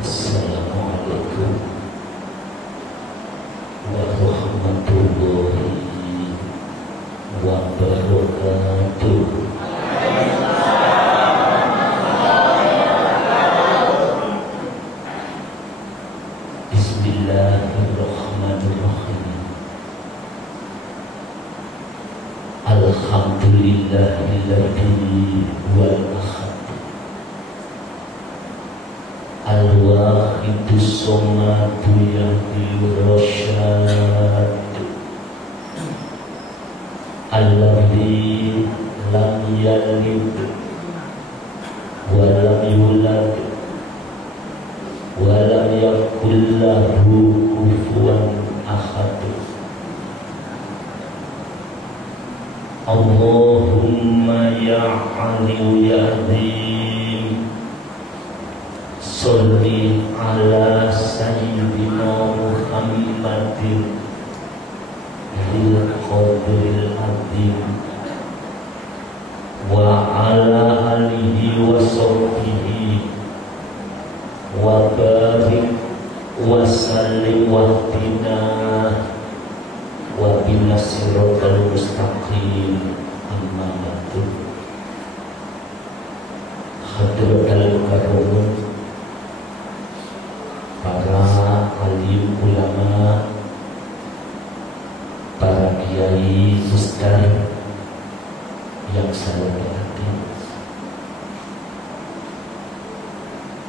Assalamualaikum warahmatullahi wabarakatuh. Bismillahirrahmanirrahim. Alhamdulillahilladzi wal ahad al-wahidus somadu yahdil rasyad alladzi lam yalid wa lam yulad wa lam yakul lahu kufuwan ahad. Allahumma ya Ali ya Azim, sholli ala sayyidina Muhammadin bil qadril azim wa ala alihi wa sahbihi wa barik wa sallim wa hdina wa bina siratal mustaqim. Amma ba'du. Hadratul karumun, para alim ulama, para kiai ustaz yang saya hormati,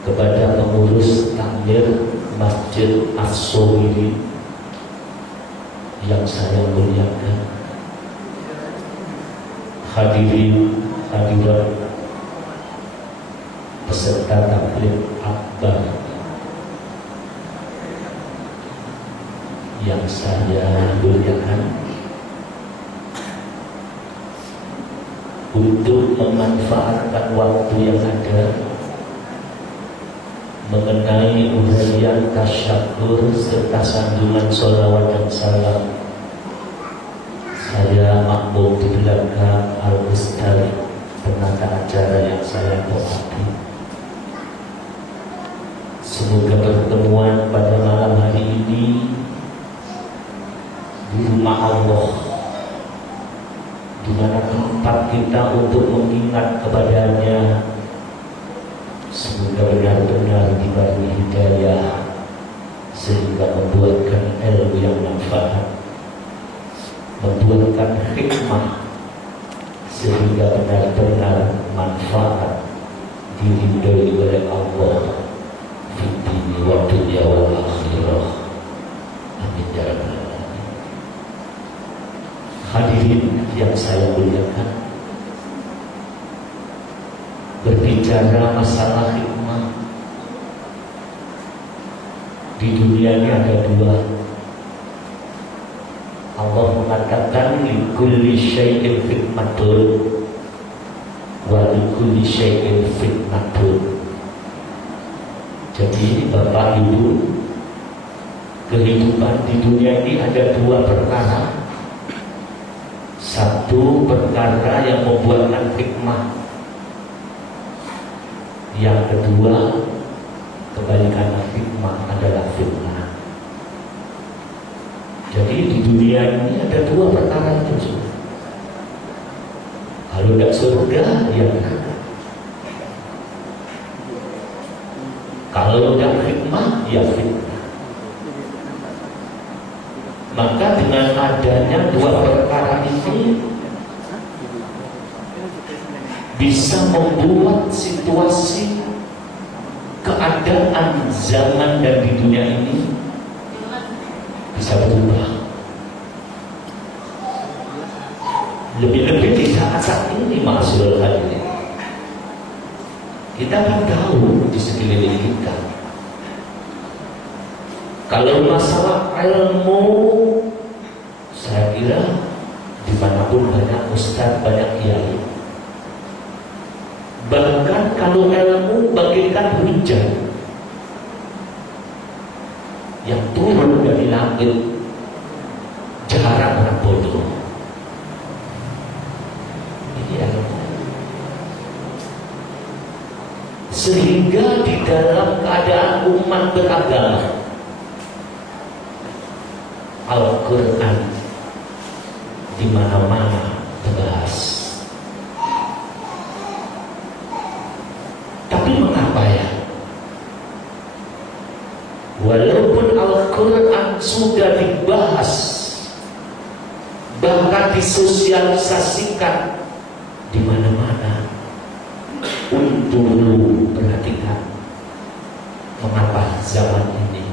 kepada pengurus takmir Masjid As-Sowiri yang saya muliakan, hadirin hadirat peserta taklim akbar yang saya muliakan, untuk memanfaatkan waktu yang ada mengenai uraian tasyakur serta sandungan sholawat dan salam, saya makmum di belakang Al-Ustaz penata acara yang saya hormati. Semoga pertemuan pada malam hari ini di rumah Allah, di mana tempat kita untuk mengingat kepadanya, semoga benar-benar diberi hidayah sehingga membuatkan ilmu yang manfaat, membuatkan hikmah sehingga benar-benar manfaat diridhoi oleh Allah fi dini wa dunya wal akhirah. Amin ya rabbal alamin. Hadirin yang saya muliakan, berbicara masalah hikmah, di dunia ini ada dua. Allah mengatakan likulli syai'in fitnatun wa likulli syai'in fitnatun. Jadi Bapak Ibu, kehidupan di dunia ini ada dua perkara. Satu perkara yang membuatkan hikmah, yang kedua kebalikan hikmah adalah fitnah. Jadi di dunia ini ada dua perkara itu. Kalau tidak surga, ya neraka. Kalau tidak hikmah, ya fitnah. Maka dengan adanya dua perkara ini bisa membuat situasi keadaan zaman dan di dunia ini bisa berubah. Lebih-lebih di saat ini, ma'asyiral hadirin, kita kan tahu di sekeliling kita, kalau masalah ilmu, saya kira dimanapun banyak ustaz, banyak kiai. Bahkan kalau ilmu bagaikan hujan yang turun dari langit, jarang orang bodoh. Ini ilmu. Sehingga di dalam keadaan umat beragama, Al-Quran di mana-mana terbahas. Tapi mengapa ya? Walaupun Al-Quran sudah dibahas, bahkan disosialisasikan di mana-mana, untuk perhatikan mengapa zaman ini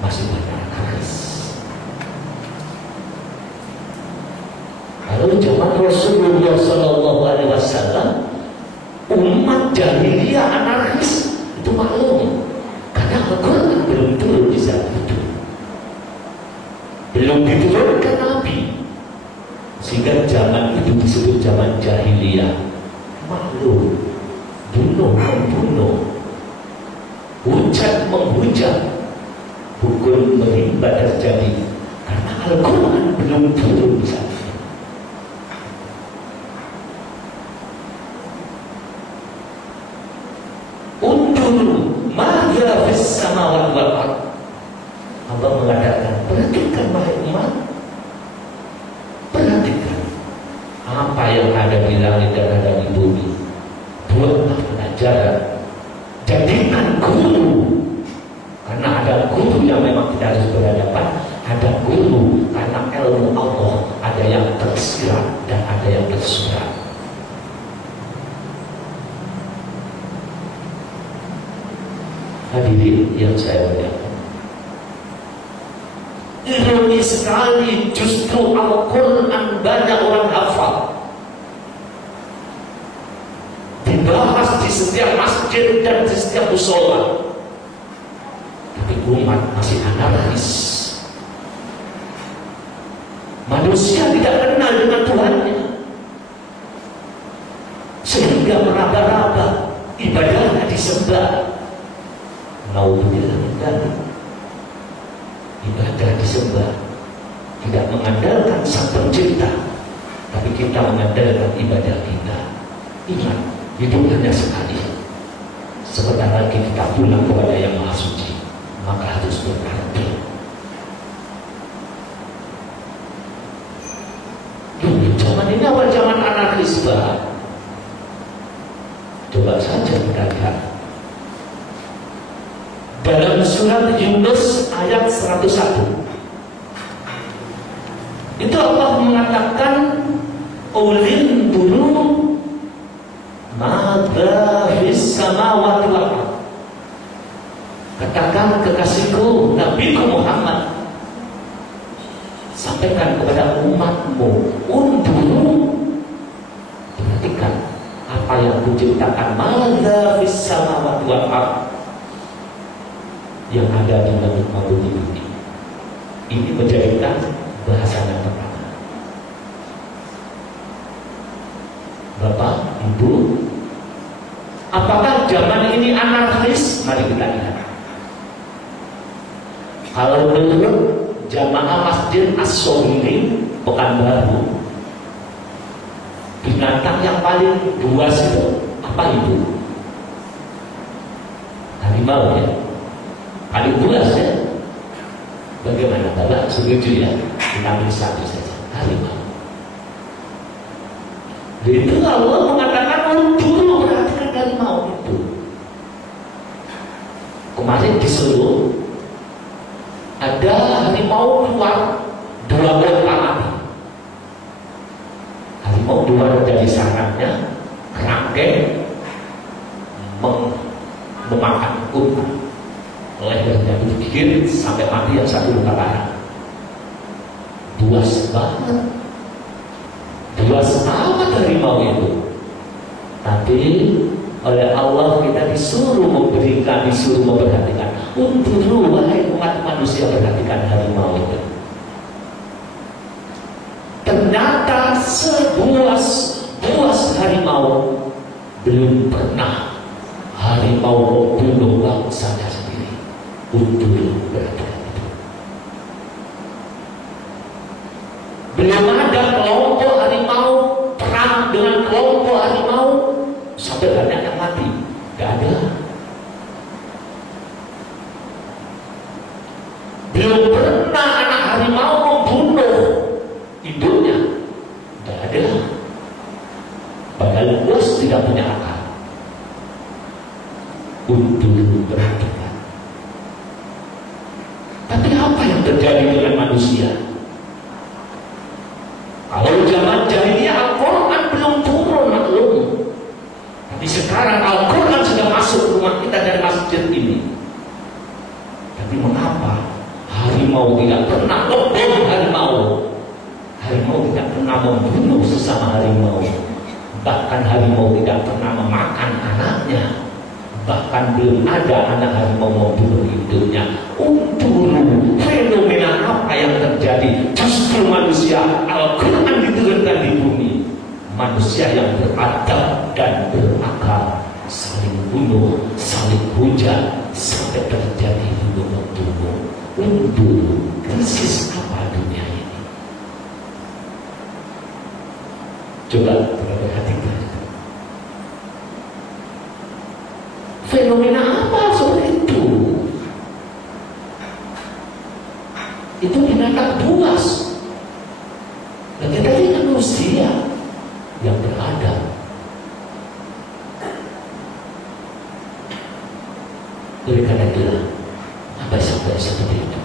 masih banyak anarkis. Kalau zaman Rasulullah SAW, umat jahiliyah anarkis itu maklum, karena Al-Quran belum turun di saat itu, belum diturunkan Nabi, sehingga zaman itu disebut zaman jahiliyah. Maklum, bunuh-membunuh, hujat-menghujat, hukum menimba terjadi karena Al-Quran belum turun di saat itu. Unduru madza fis samawati wal ardh. Allah mengatakan, perhatikan wahai umat, perhatikan apa yang ada di langit dan ada di bumi. Buatlah pelajaran, jadikan guru, karena ada guru yang memang tidak harus berhadapan, ada guru karena ilmu Allah, ada yang tersirat dan ada yang tersurat. Hadirin yang saya muliakan, ironi sekali, justru Al-Quran banyak orang hafal, dibahas di setiap masjid dan di setiap musola, tapi umat masih anarkis. Manusia tidak kenal dengan Tuhannya, sehingga meraba-raba ibadahnya disembah. Naudzubillah min dzalik. Ibadah disembah, tidak mengandalkan Sang Pencipta, tapi kita mengandalkan ibadah kita. Ingat, hidup hanya sekali. Sebentar lagi kita pulang kepada Yang Maha Suci, maka harus berarti. Dulu zaman ini awal zaman anarkis, Pak. Coba saja kita lihat dalam surat Yunus ayat 101. Itu Allah mengatakan, ulin dulu madza fis samawati wal ardh. Katakan kekasihku Nabiku Muhammad, sampaikan kepada umatmu, unduru, perhatikan apa yang kuciptakan, madza fis samawati wal ardh, yang ada di langit maupun di bumi. Ini menjadikan bahasa yang pertama. Bapak, Ibu, apakah zaman ini anarkis? Mari kita lihat. Kalau menurut jamaah Masjid As-Sohili Pekanbaru, binatang yang paling buas itu apa itu? Harimau ya. Paling buas ya. Bagaimana Bapak? Setuju ya? Kita ambil satu saja, harimau. Itu Allah mengatakan dulu, perhatikan harimau itu. Kemarin disuruh ada harimau keluar 2 bola api. Harimau keluar dari sarangnya, kerangkeng, memakan unta. Lehernya digigit sampai mati, yang satu luka parah. Buas banget, buas amat harimau itu. Tapi oleh Allah kita disuruh memberikan, disuruh memperhatikan. Untuk wahai umat manusia, perhatikan harimau itu. Ternyata sebuas harimau belum pernah harimau membunuh bangsanya sendiri. Untuk berhati-hati itu. Belum ada kelompok harimau perang dengan kelompok harimau sampai banyak yang mati. Tidak sudah punya akal. Untuk perhatikan. Tapi apa yang terjadi dengan manusia? Kalau zaman jahiliyah Al-Quran belum turun, maklum. Tapi sekarang Al-Quran sudah masuk rumah kita dari masjid ini. Tapi mengapa harimau tidak pernah lebih harimau? Harimau tidak pernah membunuh sesama harimau. Bahkan harimau tidak pernah memakan anaknya. Bahkan belum ada anak harimau membunuh induknya. Untuk fenomena apa yang terjadi? Justru manusia, Al-Quran diturunkan di bumi. Manusia yang beradab dan berakal, saling bunuh, saling hujat, sampai terjadi bunuh-bunuh. Untuk krisis apa dunia ini? Coba perhatikan. Fenomena apa seperti itu? Itu binatang buas. Dan kita ini manusia yang beradab. Oleh karena itu, apa sampai seperti itu?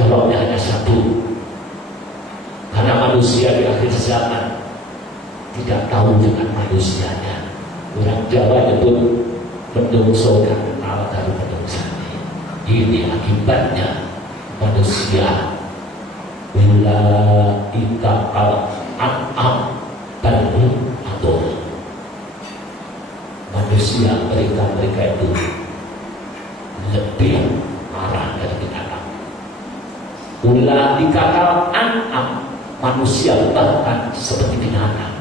Jawabnya hanya satu. Karena manusia di akhir zaman tidak tahu dengan manusianya. Orang Jawa nyebut menungso dan kenal dari menungsane. Ini akibatnya manusia bila ikakal an'am balhum adol. Manusia mereka itu lebih marah dari binatang. Bila ikakal an'am, manusia bahkan seperti binatang.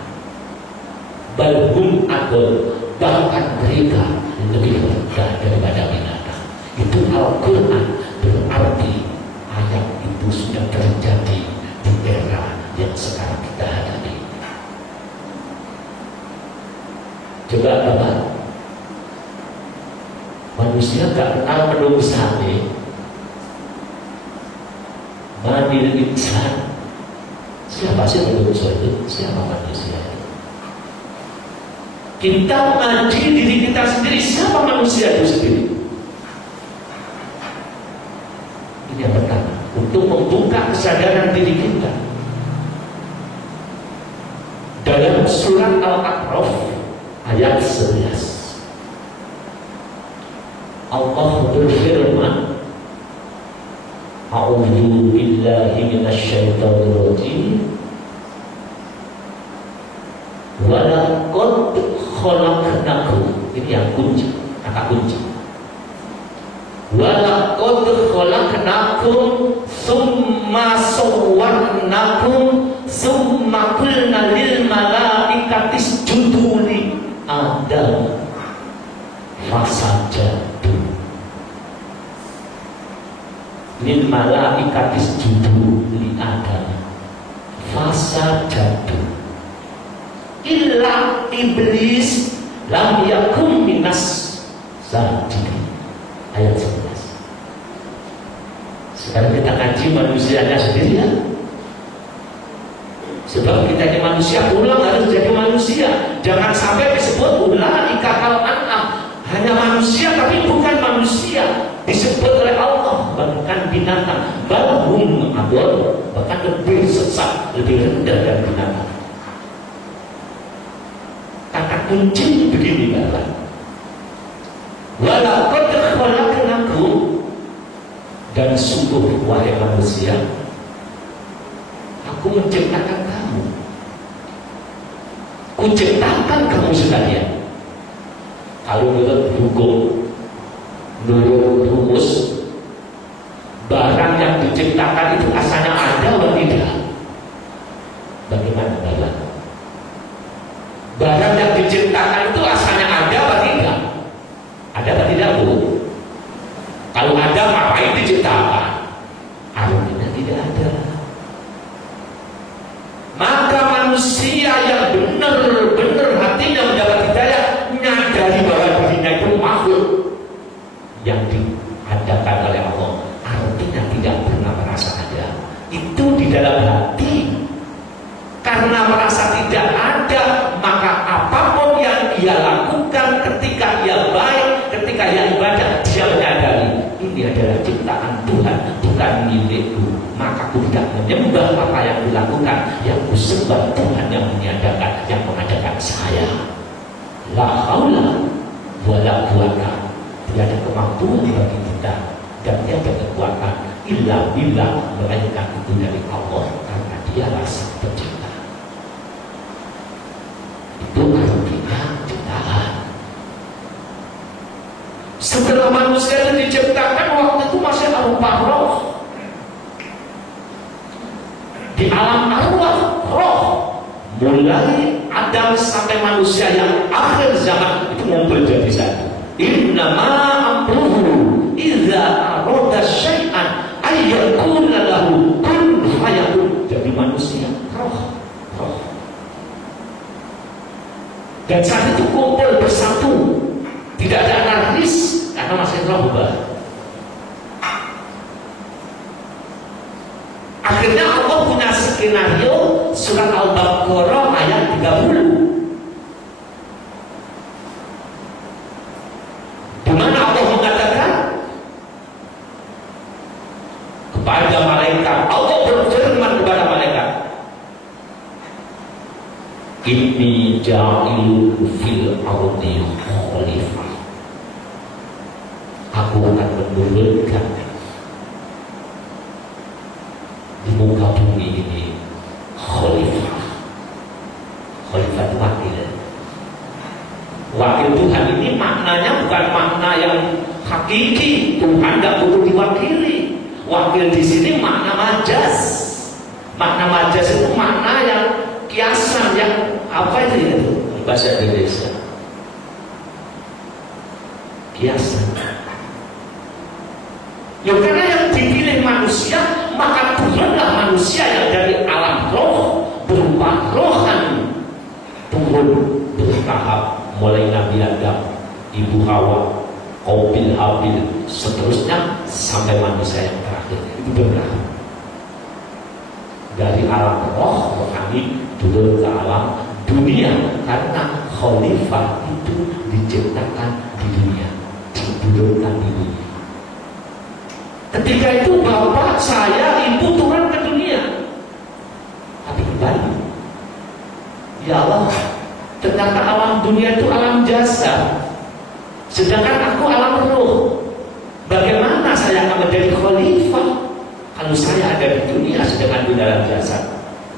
Balhum adol, bahkan mereka lebih rendah daripada binatang. Itu Al-Quran berarti ayat itu sudah terjadi di era yang sekarang kita hadapi. Coba Bapak, manusia gak kenal menungsane, manil insan. Siapa sih menungso itu? Siapa manusia itu? Kita mengaji diri kita sendiri. Siapa manusia itu sendiri? Ini yang pertama, untuk membuka kesadaran diri kita. Dalam surat Al-A'raf ayat 11, Allah berfirman, A'udzu billahi minasyaitonir rajim. Walaqad khalaqnakum. Ini yang kunci, kata kunci. Walaqad khalaqnakum tsumma sawwarnakum tsumma qulna lil malaikati isjudu li Adam fasajadu. Lil malaikati isjudu li Adam fasajadu illa iblis lam yakum minas sajidin. Ayat 11. Sekarang kita kaji manusianya sendiri ya. Sebab kita ini manusia, ulang harus jadi manusia. Jangan sampai disebut ulah ikakal an'am, hanya manusia tapi bukan manusia. Disebut oleh Allah bahkan binatang, balhum adol, bahkan lebih sesat, lebih rendah dari binatang. Kata kunci begini Bapak. Walaqad khalaqnakum, dan sungguh wahai manusia, aku menciptakan kamu. Kuciptakan kamu sekalian. Kalau menurut hukum, menurut rumus, barang yang diciptakan itu asalnya ada atau tidak? Bagaimana Bapak? Barang yang diciptakan itu asalnya ada atau tidak? Ada atau tidak Bu? Kalau ada ngapain diciptakan? Artinya tidak ada. Maka manusia yang benar-benar hatinya mendapat hidayah, menyadari bahwa dirinya itu makhluk yang diadakan oleh Allah, artinya tidak pernah merasa ada, Aku tidak menyembah apa yang dilakukan, yang kusembah Tuhan yang meniadakan, yang mengadakan saya. La haula wala quwata, tidak ada kemampuan bagi kita dan tiada kekuatan illa billah, melainkan itu dari Allah, karena Dialah Sang Pencipta. Itu artinya ciptaan. Setelah manusia itu diciptakan, waktu itu masih arupa roh. Di alam arwah, roh, mulai Adam sampai manusia yang akhir zaman itu ngumpul jadi satu. Innama amruhu idza arada syai'an ayyakuna lahu kun fayakun. Jadi manusia, roh. Dan saat itu kumpul bersatu, tidak ada anarkis karena masih roh. Akhirnya Allah punya skenario surat Al-Baqarah ayat 30, di mana Allah mengatakan kepada malaikat, Allah berfirman kepada malaikat, Inni ja'ilu fil ardi khalifah. Aku akan menurunkan di muka bumi ini khalifah. Khalifah itu wakil. Wakil Tuhan ini maknanya bukan makna yang hakiki. Tuhan tidak perlu diwakili. Wakil di sini makna majas. Makna majas itu makna yang kiasan, yang apa itu ya, bahasa Indonesia? Kiasan. Ya karena yang dipilih manusia, maka turunlah manusia yang dari alam roh berupa rohani turun bertahap, mulai Nabi Adam, Ibu Hawa, Qabil Habil, seterusnya sampai manusia yang terakhir. Itu bertahap dari alam roh rohani turun ke alam dunia, karena khalifah itu diciptakan di dunia, diturunkan di dunia. Ketika itu bapak, saya, ibu turun ke dunia, tapi kembali, ya Allah, ternyata alam dunia itu alam jasa, sedangkan aku alam roh. Bagaimana saya akan menjadi khalifah kalau saya ada di dunia sedangkan di dalam jasad?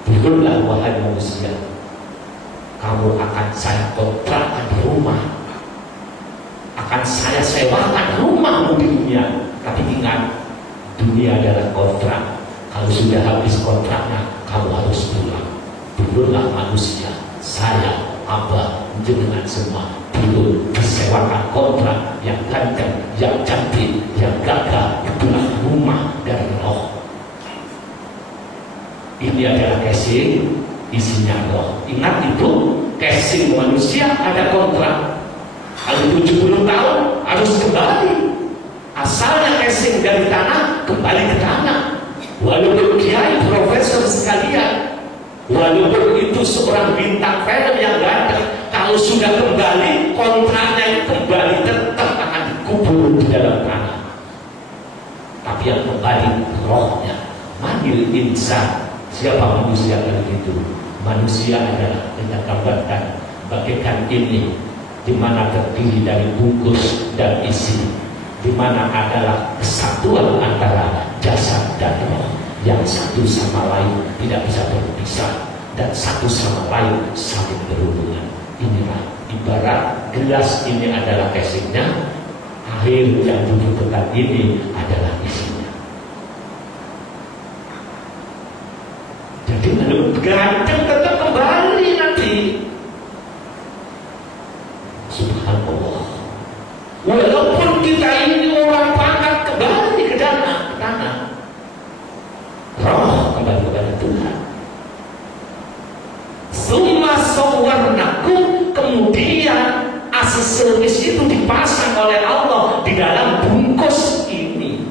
Turunlah wahai manusia, kamu akan saya kontrakkan rumah, akan saya sewakan rumahmu di dunia. Tapi ingat, dunia adalah kontrak. Kalau sudah habis kontraknya, kamu harus pulang. Turunlah manusia, saya, Abah, dengan semua turun, disewakan kontrak yang ganteng, yang cantik, yang gagah. Itulah rumah dari roh. Ini adalah casing, isinya roh. Ingat itu, casing manusia ada kontrak. Kalau 70 tahun harus kembali. Asalnya casing dari tanah, kembali ke tanah. Walaupun kiai, profesor sekalian, walaupun itu seorang bintang film yang ganteng, kalau sudah kembali, kontraknya kembali tetap akan dikubur di dalam tanah. Tapi yang kembali rohnya. Manil insan. Siapa manusia kali itu? Manusia adalah, kita gambarkan bagaikan ini, di mana terdiri dari bungkus dan isi, di mana adalah kesatuan antara jasad dan roh, yang satu sama lain tidak bisa berpisah, dan satu sama lain saling berhubungan. Inilah ibarat gelas ini adalah casingnya, air yang dibutuhkan ini adalah isinya. Jadi ganteng tetap kembali nanti. Subhanallah. Walaupun kita ini orang pangkat, kembali ke tanah. Roh kembali kepada Tuhan. Summa sawwarnakum, kemudian aksesoris itu dipasang oleh Allah di dalam bungkus ini.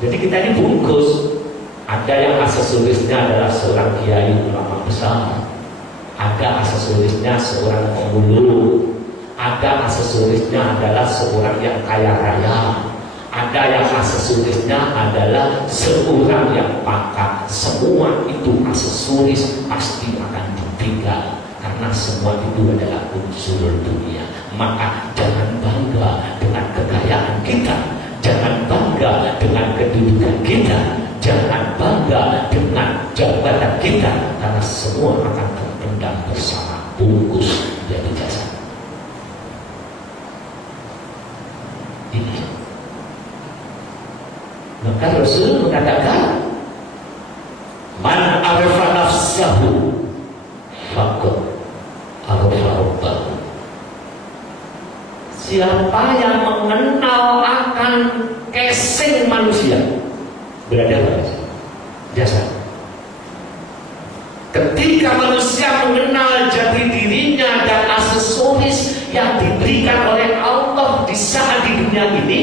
Jadi kita ini bungkus. Ada yang aksesorisnya adalah seorang kiai ulama besar, ada aksesorisnya seorang pemulung, ada aksesorisnya adalah seorang yang kaya raya, Ada yang aksesorisnya adalah seorang yang pakar. Semua itu aksesoris pasti akan ditinggal, karena semua itu adalah unsur dunia. Maka jangan bangga dengan kekayaan kita, jangan bangga dengan kedudukan kita, jangan bangga dengan jabatan kita, karena semua akan terpendam bersama bungkus dari jasad ini. Maka Rasul mengatakan, man arafa nafsahu faqad arafa rabbahu. Siapa yang mengenal akan casing manusia, berada pada jasad. Ketika manusia mengenal jati dirinya dan aksesoris yang diberikan oleh Allah di saat di dunia ini,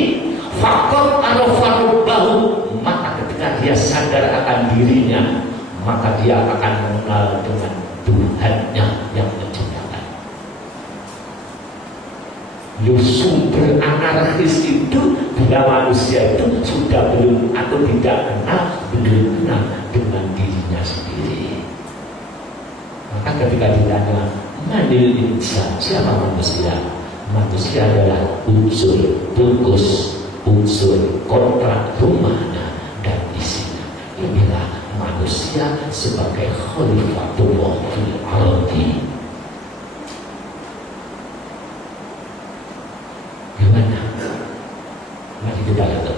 faqad arafa rabbahu, maka ketika dia sadar akan dirinya, maka dia akan mengenal dengan Tuhannya yang menciptakan. Sumber anarkis itu bila manusia itu sudah belum atau tidak belum kenal dengan dirinya sendiri. Maka ketika ditanya manil insan, siapa manusia? Manusia adalah unsur bungkus, unsur kontrak rumahnya dan isinya. Inilah manusia sebagai khalifatullah fil ardi. Gimana? Mari kita lihat.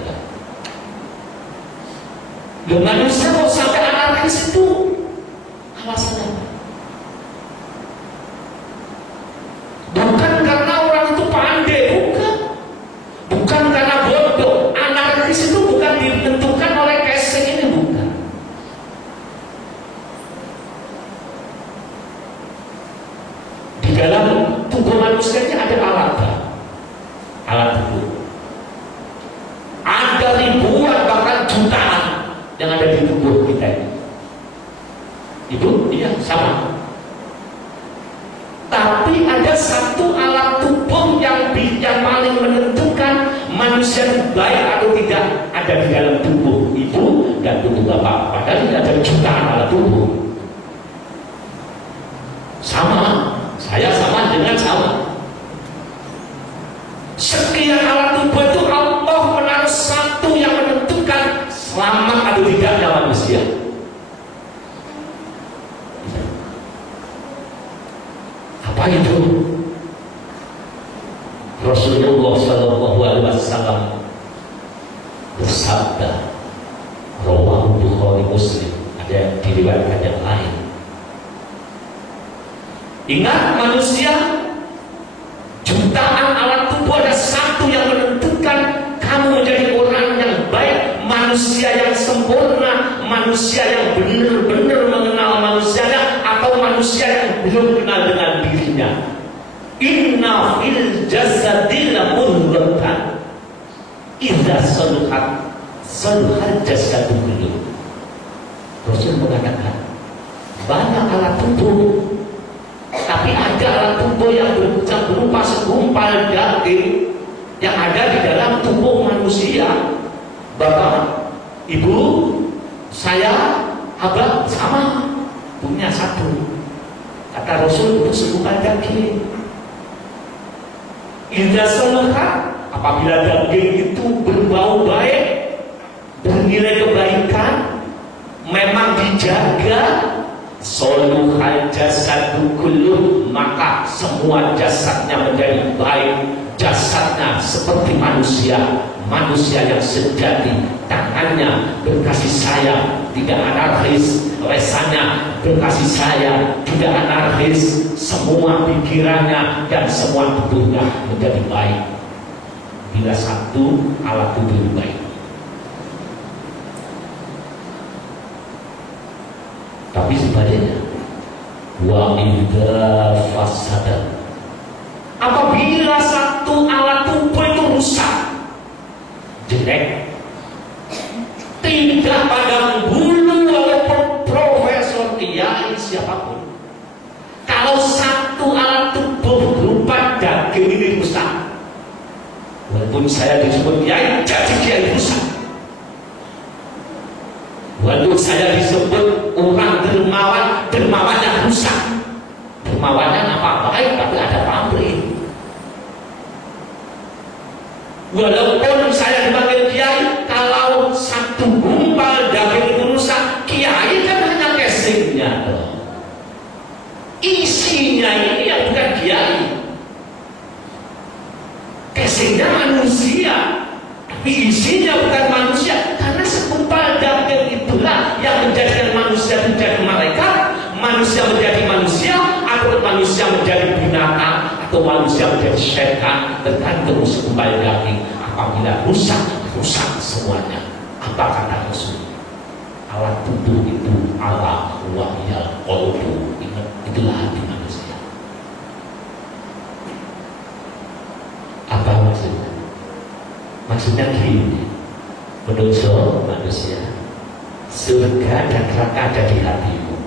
Manusia mau sampai anarkis itu alasannya apa? Bukan karena orang itu pandai, bukan. Bukan karena bodoh. Anarkis itu bukan ditentukan oleh casing ini, bukan. Di dalam tubuh manusia ini ada alat tubuh. Ada ribuan bahkan jutaan yang ada di tubuh kita ini. Ibu, iya sama. Tapi ada satu alat tubuh yang paling menentukan manusia baik atau tidak, ada di dalam tubuh ibu dan tubuh bapak. Padahal tidak ada jutaan alat tubuh. Sama, saya sama dengan sama. Sekian alat tubuh itu Allah menaruh satu yang menentukan selamat atau tidaknya manusia. Apa itu? Rasulullah Shallallahu Alaihi Wasallam bersabda, rawahu Bukhari Muslim, ada diriwayatkan yang lain. Ingat, manusia jutaan alat tubuh, ada satu yang menentukan kamu menjadi orang yang baik, manusia yang sempurna, manusia yang benar-benar mengenal manusianya, atau manusia yang belum kenal dengan dirinya. Inna fil jasadil mudghatan idza saluhat jasadu kullu. Rasul mengatakan banyak alat tubuh, tapi ada alat tubuh yang berupa segumpal daging yang ada di dalam tubuh manusia. Bapak, ibu, saya, abang sama punya satu. Kata Rasul, itu segumpal daging. Idza saluhat, apabila daging itu berbau baik, bernilai kebaikan, memang dijaga, saluhal jasadu kulluh, maka semua jasadnya menjadi baik. Jasadnya seperti manusia, manusia yang sejati, tangannya berkasih sayang, tidak anarkis, lesannya berkasih sayang, tidak anarkis, semua pikirannya dan semua tubuhnya menjadi baik. Bila satu alat tubuh baik. Tapi sebaliknya, wa idza fasada, apabila satu alat tubuh itu rusak, jelek, tidak pandang bulu walaupun profesor, kiai, siapapun, kalau satu alat tubuh berupa daging ini rusak, Walaupun saya disebut kiai, jadi kiai rusak. Walaupun saya disebut orang dermawan, dermawannya rusak. Dermawannya apa baik, tapi ada pamrih. Walaupun saya dipanggil kiai, kalau satu gumpal daging itu rusak, kiai kan hanya casingnya. Isinya ini yang bukan kiai. Casingnya manusia, tapi isinya bukan manusia. Karena segumpal daging itulah yang menjadikan manusia menjadi malaikat, manusia menjadi manusia, atau manusia menjadi binatang, atau manusia menjadi setan, tergantung segumpal daging. Apabila rusak, rusak semuanya. Apa kata Rasul? Alat tubuh itu ala wahyal qalbu. Ingat, itulah hati manusia. Apa maksudnya? Maksudnya gini, menurut manusia, surga dan neraka ada di hatimu.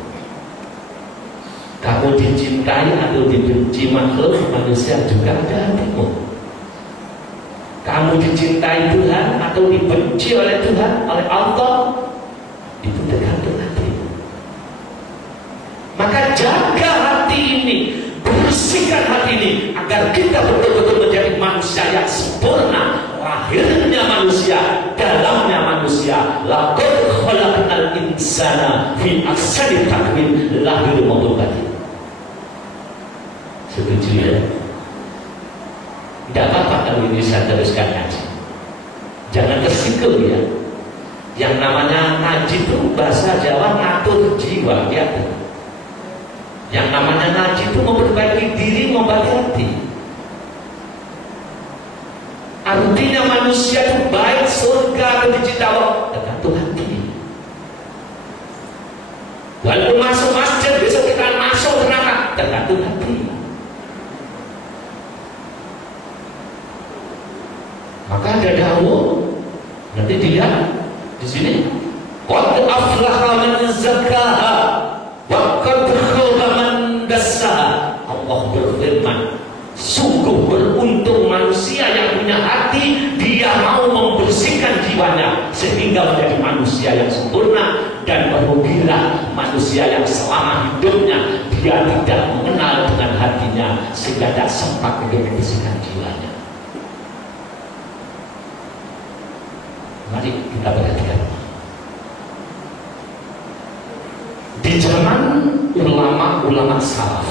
Kamu dicintai atau dibenci makhluk manusia juga ada hatimu. Kamu dicintai Tuhan atau dibenci oleh Tuhan, oleh Allah, itu tergantung hatimu. Maka jaga hati ini, bersihkan hati ini, agar kita betul-betul menjadi manusia yang sempurna. Lahirnya manusia, dalamnya manusia. Laqad khalaqnal insana fi ahsani taqwim, lahir maupun batin. Setuju ya? Tidak apa-apa kalau ini saya teruskan ngaji. Jangan tersikul ya. Yang namanya ngaji itu bahasa Jawa ngatur jiwa ya. Yang namanya ngaji itu memperbaiki diri, memperbaiki hati. Artinya manusia itu baik surga atau dicinta Allah tergantung hati. Walaupun masuk masjid besok kita masuk neraka tergantung hati. Maka ada dahulu nanti dilihat di sini. Qad aflaha man zakkaha wa qad khaba man dassaha. Allah berfirman, sungguh beruntung manusia yang punya hati, dia mau membersihkan jiwanya sehingga menjadi manusia yang sempurna, dan merugilah manusia yang selama hidupnya dia tidak mengenal dengan hatinya sehingga tidak sempat untuk membersihkan jiwanya. Mari kita perhatikan. Di zaman ulama-ulama salaf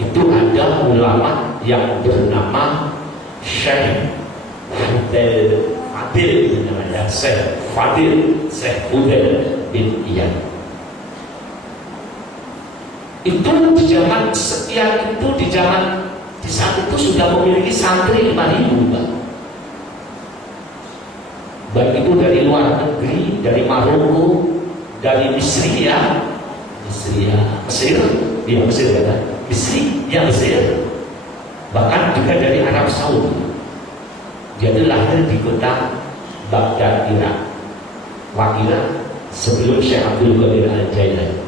itu ada ulama yang bernama Syekh Fadil namanya, Syekh Fudel bin Iyad. Itu di zaman sekian itu di saat itu sudah memiliki santri 5.000, Pak. Baik itu dari luar negeri, dari Maroko, dari Mesir, Mesir, ya Mesir ya, Mesir, bahkan juga dari Arab Saudi. Dia lahir di kota Baghdad, Irak. Wakila sebelum Syekh Abdul Qadir Al-Jailani.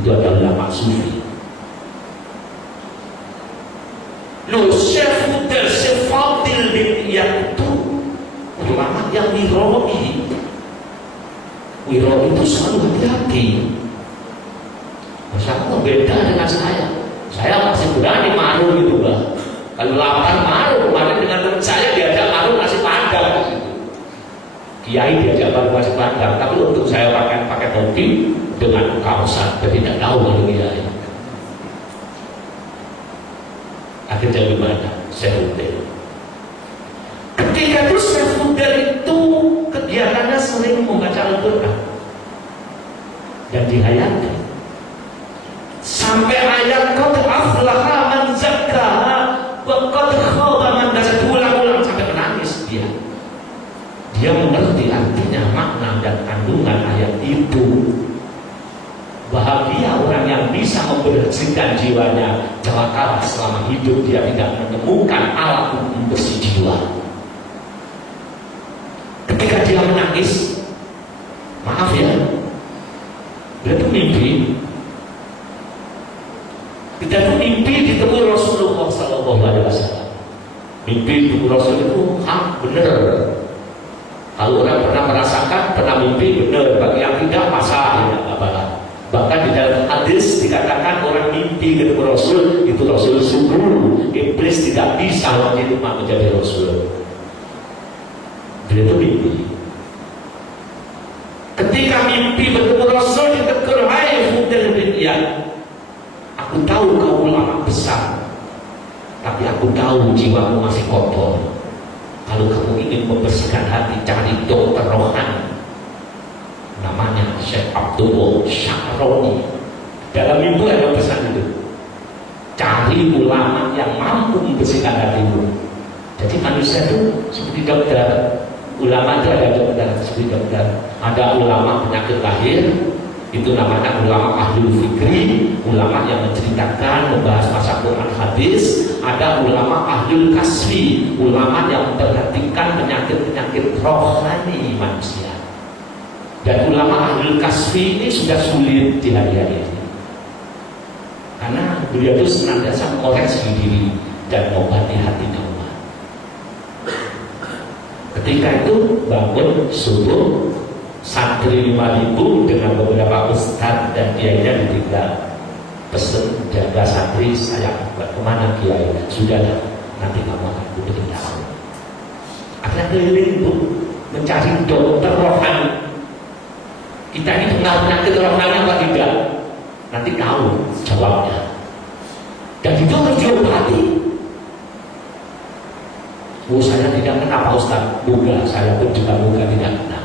Itu adalah ulama sufi. Syekh Fadil bin Iyad itu ulama yang wiroi itu selalu hati-hati. Masalah beda dengan saya masih berani marul gitu, Pak. Kalau lapar marul, kemarin dengan teman saya diajak marul nasi padang gitu. Kiai diajak marul nasi padang, tapi untuk saya pakai topi dengan kaosan, jadi tidak tahu kalau kiai. Akhirnya gimana? Saya Fudel. Ketika itu Syekh Fudel itu kegiatannya sering membaca Al-Quran dan dihayati sampai ayat qad aflaha man zakkaha wa qad khaba man dassaha, ulang-ulang sampai menangis dia mengerti artinya, makna dan kandungan ayat itu. Bahagia orang yang bisa membersihkan jiwanya, celaka selama hidup dia tidak menemukan alat untuk membersih jiwa. Ketika dia menangis, maaf ya, dia itu mimpi. Kita itu mimpi ditemu Rasulullah SAW. Mimpi itu Rasul itu benar. Kalau orang pernah merasakan, pernah mimpi, benar. Bagi yang tidak, masalah ya, apalah. Bahkan di dalam hadis dikatakan orang mimpi ketemu Rasul, itu Rasul sungguh. Iblis tidak bisa waktu itu menjadi Rasul. Dia itu mimpi. Ketika mimpi bertemu Rasul ditegur, hai Fudel bin Iyad, aku tahu kau ulama besar, tapi aku tahu jiwamu masih kotor. Kalau kamu ingin membersihkan hati, cari dokter rohani, namanya Syekh Abdullah Sya'roni. Dalam mimpi ada pesan itu, cari ulama yang mampu membersihkan hatimu. Jadi manusia itu seperti dokter. Ulama itu ada dokter, seperti dokter. Ada ulama penyakit lahir, itu namanya ulama ahlul fikri, ulama yang menceritakan, membahas masa Quran hadis. Ada ulama ahlul kasfi, ulama yang memperhatikan penyakit-penyakit rohani manusia. Dan ulama ahlul kasfi ini sudah sulit di hari-hari ini, karena beliau itu senantiasa mengoreksi diri dan mengobati hatinya umat. Ketika itu bangun subuh, santri 5.000 dengan beberapa ustadz dan kiainya ditinggal. Pesen jaga santri, saya kemana kiai? Sudahlah, nanti kamu akan beritahu. Akhirnya keliling Bu, mencari dokter rohani. Kita ini kenal penyakit rohani apa tidak? Nanti tahu jawabnya. Dan itu harus diobati. Oh, saya tidak kenal Pak Ustaz. Moga, saya pun juga moga tidak kenal.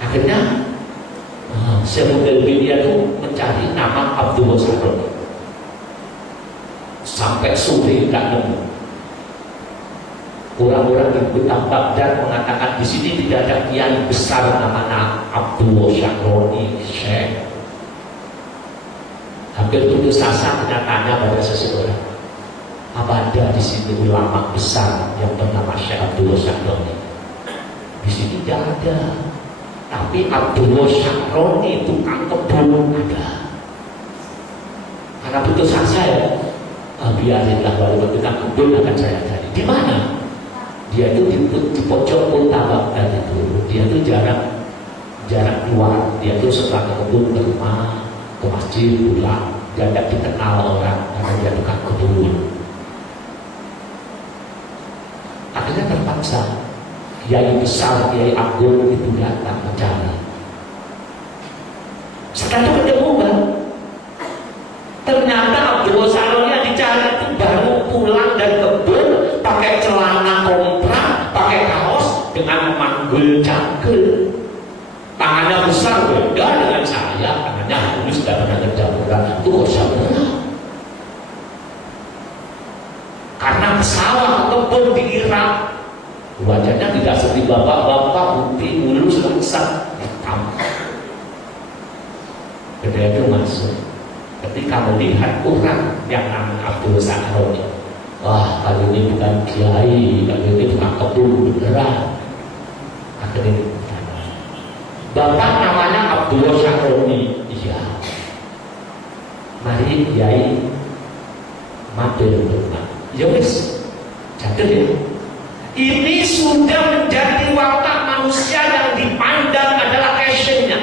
Akhirnya Syekh bin Iyad itu mencari nama Abdullah Sya'roni sampai sore tidak nemu. Orang-orang di kota Baghdad mengatakan di sini tidak ada kiai besar namanya Abdullah Sya'roni Syekh. Hampir putus asa, kita tanya pada seseorang, apa ada di sini ulama besar yang bernama Syekh Abdullah Sya'roni? Di sini tidak ada. Tapi Abdullah Sya'roni itu kebun ada. Karena putus asa ya, biarinlah walaupun tukang kebun akan saya cari. Di mana? Dia itu di pojok kota Baghdad itu. Dia itu jarang keluar. Dia itu setelah ke kebun ke rumah, ke masjid pulang. Dia tidak dikenal orang karena dia tukang kebun. Akhirnya terpaksa kiai besar, kiai agung itu datang mencari. Setelah itu ketemu kan, ternyata Abdullah Sya'roni yang dicari itu baru pulang dari kebun, pakai celana komprak, pakai kaos dengan memanggul cangkel. Tangannya besar, beda dengan saya. Tangannya halus, tidak pernah kerja berat. Itu usah berat. Karena sawah kebun di Irak, wajahnya tidak seperti bapak-bapak putih mulus langsat hitam. Ketika itu masuk, ketika melihat orang yang namanya Abdullah Sya'roni, wah kali ini bukan kiai, kali ini bukan kebun beneran. Akhirnya bapak namanya Abdullah Sya'roni, iya. Mari kiai mampir rumah. Ya wis, jatuh ya. Ini sudah menjadi watak manusia yang dipandang adalah casingnya.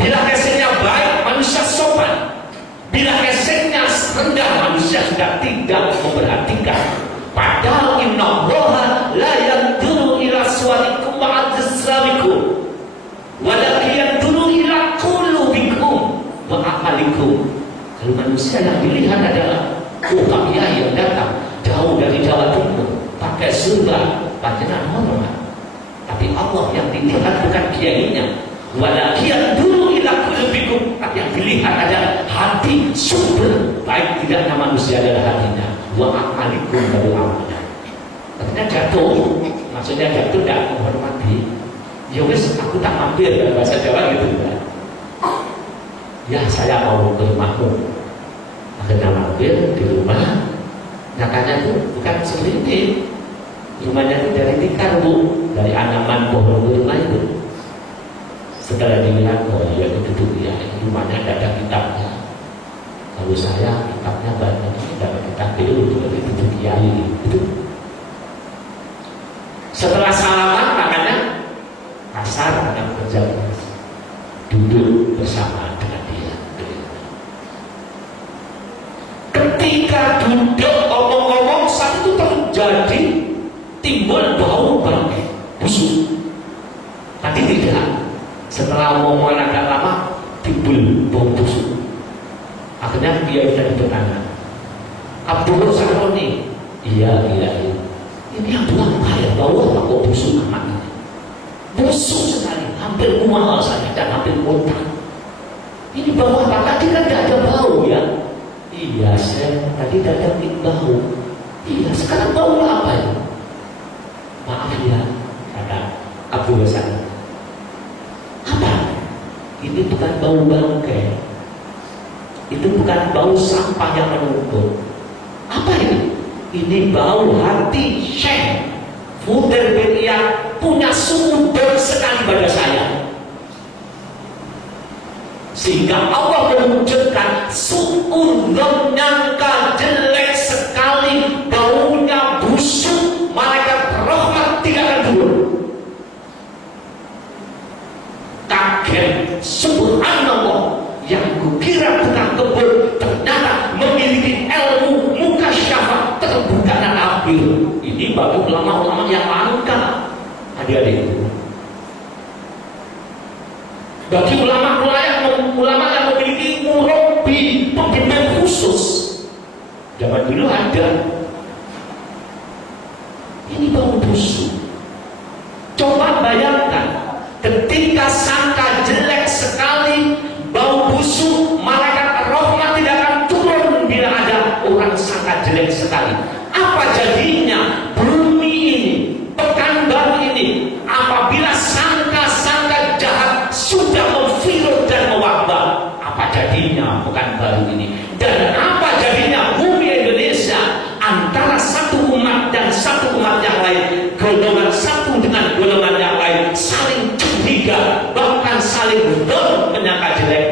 Bila casingnya baik, manusia sopan. Bila casingnya rendah, manusia sudah tidak memperhatikan. Padahal innallaha la yanzuru ila suwarikum wa ajsamikum, walakin yanzuru ila qulubikum wa a'malikum. Kalau manusia yang dilihat adalah Pak Kiai yang datang jauh dari Jawa Timur, pakai surga, panjenengan hormat. Tapi Allah yang dilihat bukan kiainya. Walakian dulu ila qulubikum, tapi yang dilihat adalah hati sumber. Baik tidaknya manusia adalah hatinya. Wa a'malikum, baru amalnya. Artinya jatuh, maksudnya jatuh tidak menghormati. Ya wis, aku tak mampir, bahasa Jawa gitu kan. Ya saya mau ke rumahmu. Akhirnya mampir di rumah. Nyatanya itu bukan seperti ini. Rumahnya itu dari tikar Bu, dari anaman pohon kurma itu. Setelah dilihat, oh iya itu ya, rumahnya tidak ada kitabnya. Kalau saya kitabnya banyak, tidak ada kitab itu dari kiai. duduk ngomong-ngomong, saat itu terjadi timbul bau bangkai busuk. Tadi tidak. Setelah omongan agak lama timbul bau busuk. Akhirnya dia sudah bertanya, Abdul Saroni, iya. Ini Abdullah bahaya, bau apa kok busuk amat ini? Busuk sekali, hampir mual saja dan hampir muntah. Ini bau apa? Tadi kan tidak ada bau ya? Iya, saya tadi tidak ada bau. Iya, sekarang bau apa ya? Maaf ya, kata Abdul Saroni. Apa? Ini bukan bau bangkai. Itu bukan bau sampah yang menumpuk. Apa ini? Ini bau hati Syekh Fudail bin Iyad, punya sumber sekali pada saya. Sehingga Allah menunjukkan su'udon nyangka jelek sekali, baunya busuk, malaikat rahmat tidak akan turun. Kaget, subhanallah, yang kukira bukan kebun ternyata memiliki ilmu mukasyafah terbuka dan akhir. Ini bagi ulama-ulama yang langka, adik-adik. Bagi ulama yang memiliki murabbi, pembimbing khusus. Zaman dulu ada. Ini bau busuk. Coba bayangkan, ketika sangka jelek sekali, bau busuk, malaikat rahmat tidak akan turun bila ada orang sangka jelek sekali. Apa jadinya bumi ini, Pekanbaru ini, apabila sangka-sangka jahat sudah memvirus dan mewabah? Apa jadinya Pekanbaru ini? Dan apa jadinya bumi Indonesia antara satu umat dan satu umat yang lain, golongan satu dengan golongan yang lain saling curiga, bahkan saling menyangka jelek.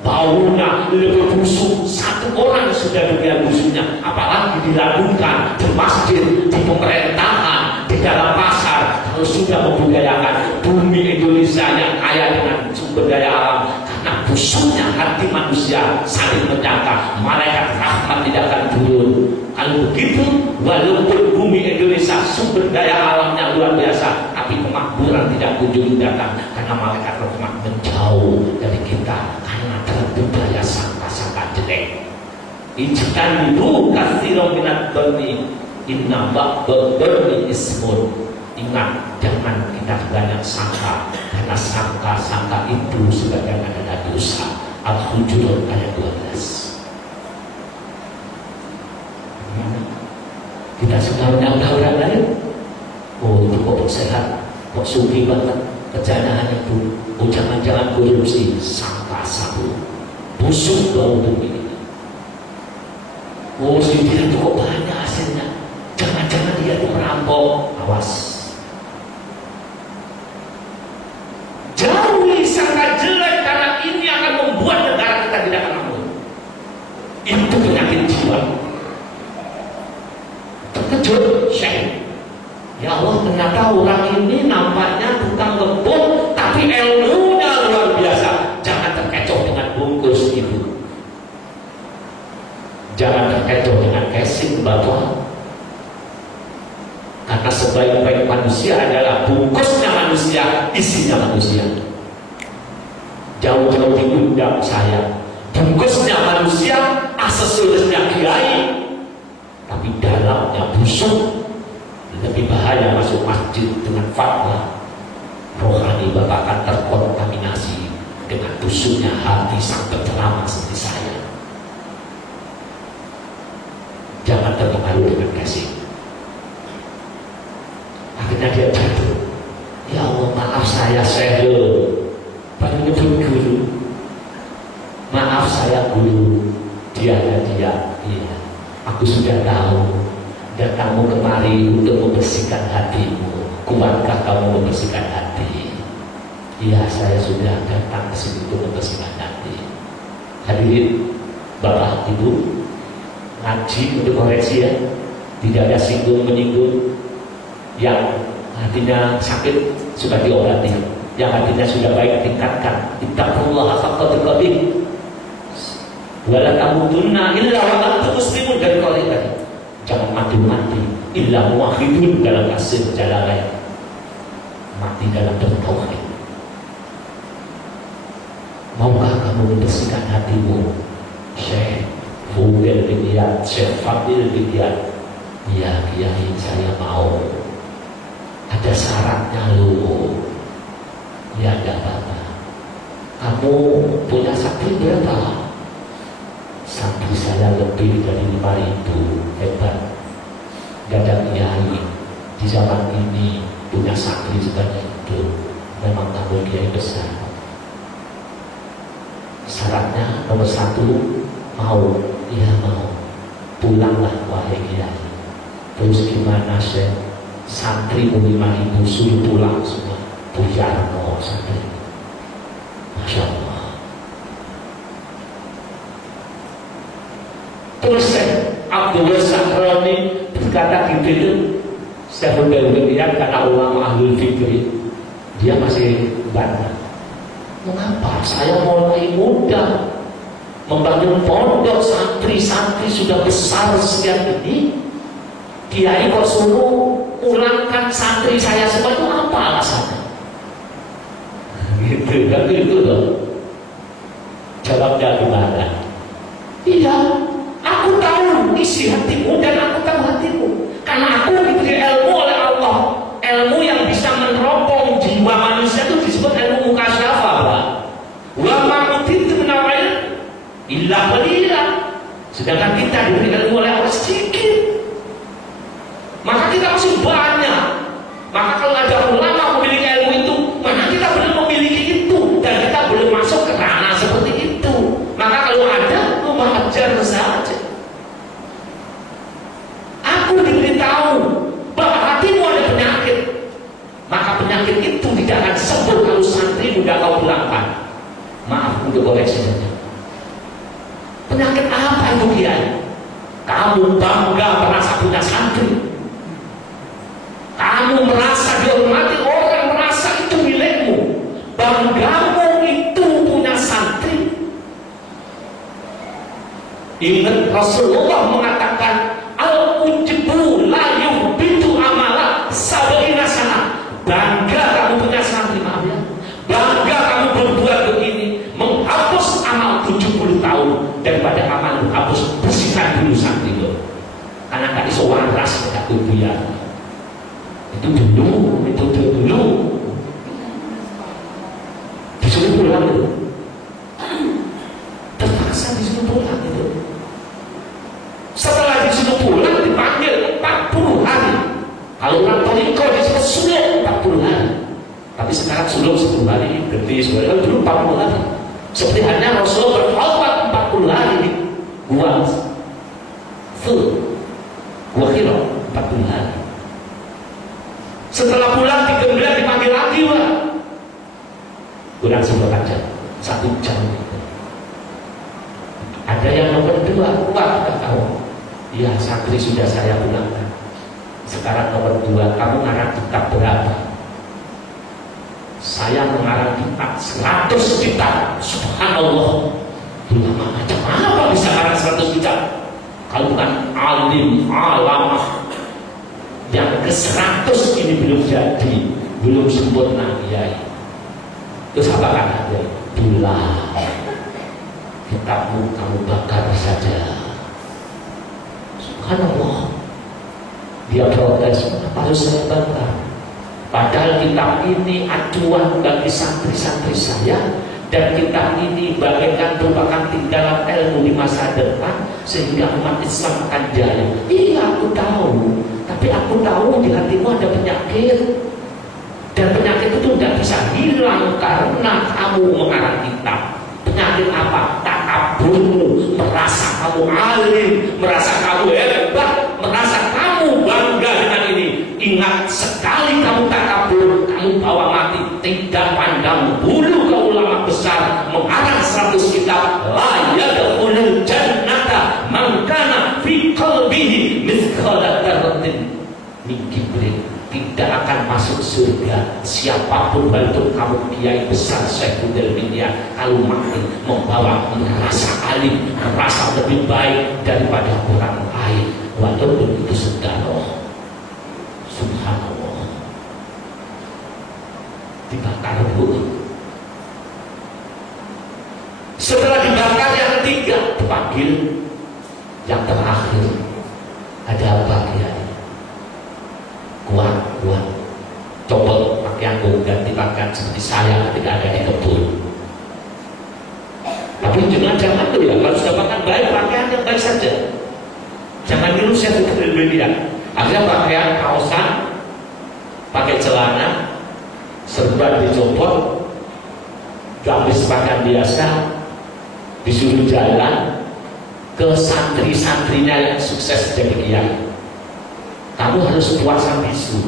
Baunya lebih busuk, satu orang sudah demikian busuknya, apalagi dilakukan di masjid, di pemerintahan, di dalam pasar. Kalau sudah membudayakan bumi Indonesia yang kaya dengan sumber daya alam, karena busuknya hati manusia saling menyangka, malaikat rahmat tidak akan turun. Kalau begitu, walaupun bumi Indonesia sumber daya alamnya luar biasa, tapi kemakmuran tidak kunjung datang, karena malaikat rahmat menjauh dari kita karena terbudaya sangka-sangka jelek. Ijtan itu katsirun minad dhanni inna ba'dad dhanni ismun. Ingat, jangan kita banyak sangka, karena sangka-sangka itu sebagian adalah dosa. Al-Hujurat ayat 12. Kita suka menyangka orang lain, oh itu kok sehat, kok suki banget, kerjaan itu, oh jangan-jangan korupsi, sangka sabu, busuk bau bumi ini. Oh si dia itu kok banyak hasilnya, jangan-jangan dia itu merampok, awas. Jauhi sangka jelek, karena ini akan membuat negara kita tidak akan makmur. Itu penyakit jiwa. Terkejut Syekh, ya Allah, ternyata orang ini nampaknya tukang kebun, tapi ilmunya luar biasa. Jangan terkecoh dengan bungkus itu, jangan terkecoh dengan casing bawah, karena sebaik-baik manusia adalah bungkusnya manusia, isinya manusia. Jauh-jauh diundang saya, bungkusnya manusia, aksesorisnya kiai, tapi dalamnya busuk. Lebih bahaya masuk masjid dengan fatwa rohani, bapak akan terkontaminasi dengan busuknya hati sang penceramah seperti saya. Jangan terpengaruh dengan kasih. Akhirnya dia jatuh. Ya Allah, maaf saya baru nyebut guru. Maaf saya guru. Dia. Iya, aku sudah tahu. Dan kamu kemari untuk membersihkan hatimu. Kuatkah kamu membersihkan hati? Iya, saya sudah datang ke sini untuk membersihkan hati. Hadirin Bapak Ibu, ngaji untuk koreksi ya, tidak ada singgung menyinggung. Yang hatinya sakit sudah diobati, yang hatinya sudah baik tingkatkan. Ittaqullaha haqqa tuqatih wa la tamutunna illa wa antum muslimun, dari Quran. mati illa muwahhidun dalam hasil jalan mati dalam bertauhid. Maukah kamu membersihkan hatimu? Syekh Fudel bin Iyad, Syekh Fadil bin Iyad. Ya Kiai, saya mau. Ada syaratnya loh. Ya enggak apa-apa. Kamu punya santri berapa? Santri saya lebih dari 5.000. Hebat. Gak ada kiai di zaman ini punya santri sebanyak itu. Memang kamu kiai besar. Syaratnya nomor 1, mau. Iya mau. Pulanglah wahai kiai. Terus gimana Syekh? Santri 5.000 suruh pulang semua. Buyarno santri. Masya Allah. Terus Syekh Abdul Sahroni berkata gitu. Syekh Fudel bin Iyad karena ulama ahlul fikri, dia masih bantah. Mengapa saya mulai muda membangun pondok, santri-santri sudah besar sekian ini, kiai kok suruh pulangkan santri saya semua, itu apa alasannya? Gitu kan, itu loh. Jawabnya gimana? Iya, aku tahu isi hatimu dan aku tahu hatimu, karena aku diberi ilmu oleh Allah, ilmu yang bisa meneropong jiwa manusia itu disebut ilmu mukasyafah, Pak. Wa ma utitu min al-ilm illa qalila. Sedangkan kita diberi ilmu oleh Allah sedikit, maka kita masih banyak. Maka kalau ada ulama memiliki ilmu itu, maka kita belum memiliki itu dan kita belum masuk ke ranah seperti itu. Maka kalau ada, membahajar saja. Aku diberitahu bahwa hatimu ada penyakit, maka penyakit itu tidak akan sembuh kalau santri muda kau pulangkan. Maaf untuk koreksi saja. Penyakit apa itu kiai? Kamu bangga merasa punya santri, kamu merasa dihormati, orang merasa itu milikmu, banggamu itu punya santri. Ingat Rasulullah mengatakan, al-ujibu la yuhbitu amala sab'ina sana. Bangga kamu punya santri, maaf ya, bangga kamu berbuat begini, menghapus amal 70 tahun daripada amal hapus. Bersihkan dulu santri itu, karena gak bisa waras dekat tubuh ya. Itu dulu disuruh pulang itu, terpaksa disuruh pulang itu. Setelah disuruh pulang dipanggil 40 hari. Kalau orang Toriko disebut suluk 40 hari. Tapi sekarang suluk 10 hari, berarti sebenarnya dulu 40 hari. Seperti hanya Rasul berkhutbah 40 hari di Gua Hira 40 hari. Setelah pulang 3 bulan dipanggil lagi, Pak. Kurang 10 jam, 1 jam. Ada yang nomor 2, kuat kita tahu. Ya, santri sudah saya pulangkan. Sekarang nomor 2, kamu ngarang kitab berapa? Saya mengarang kitab 100 kitab. Subhanallah. Ulama macam apa bisa ngarang 100 kitab? Kalau bukan alim, alamah. Yang ke-100 ini belum jadi, belum sempurna, kiai. Terus apa kata? Tulah, kitabmu kamu bakar saja. Subhanallah. Dia protes, harus saya bakar. Padahal kitab ini acuan bagi santri-santri saya, dan kitab ini bagaikan merupakan tinggalan ilmu di masa depan, sehingga umat Islam akan jaya. Iya, aku tahu. Tapi aku tahu di hatimu ada penyakit, dan penyakit itu tidak bisa hilang karena kamu mengarang kitab. Penyakit apa? Takaburmu, merasa kamu alim, merasa kamu hebat, merasa kamu bangga dengan ini. Ingat, sekali kamu takabur, kamu bawa mati. Tidak pandang bulu ke ulama besar mengarang 100 kitab. La yadkhulul jannata man kana fi qalbihi mithqala dzarratin min kibrin. Tidak akan masuk surga siapapun, walaupun kamu kiai besar Syekh Fudel bin Iyad, kalau mati membawa merasa alim, merasa lebih baik daripada orang lain, walaupun itu sudah terpanggil yang terakhir. Ada apa Kiai? Kuat. Coba pakaianku ganti pakaian seperti saya ketika ada di kebun. Tapi jangan tuh ya, kalau sudah pakaian baik, pakaian yang baik saja. Jangan dulu saya berlebihan. Akhirnya pakaian kaosan, pakai celana, serban dicopot, habis pakaian biasa, disuruh jalan ke santri-santrinya yang sukses jadi kiai. Kamu harus puasa bisu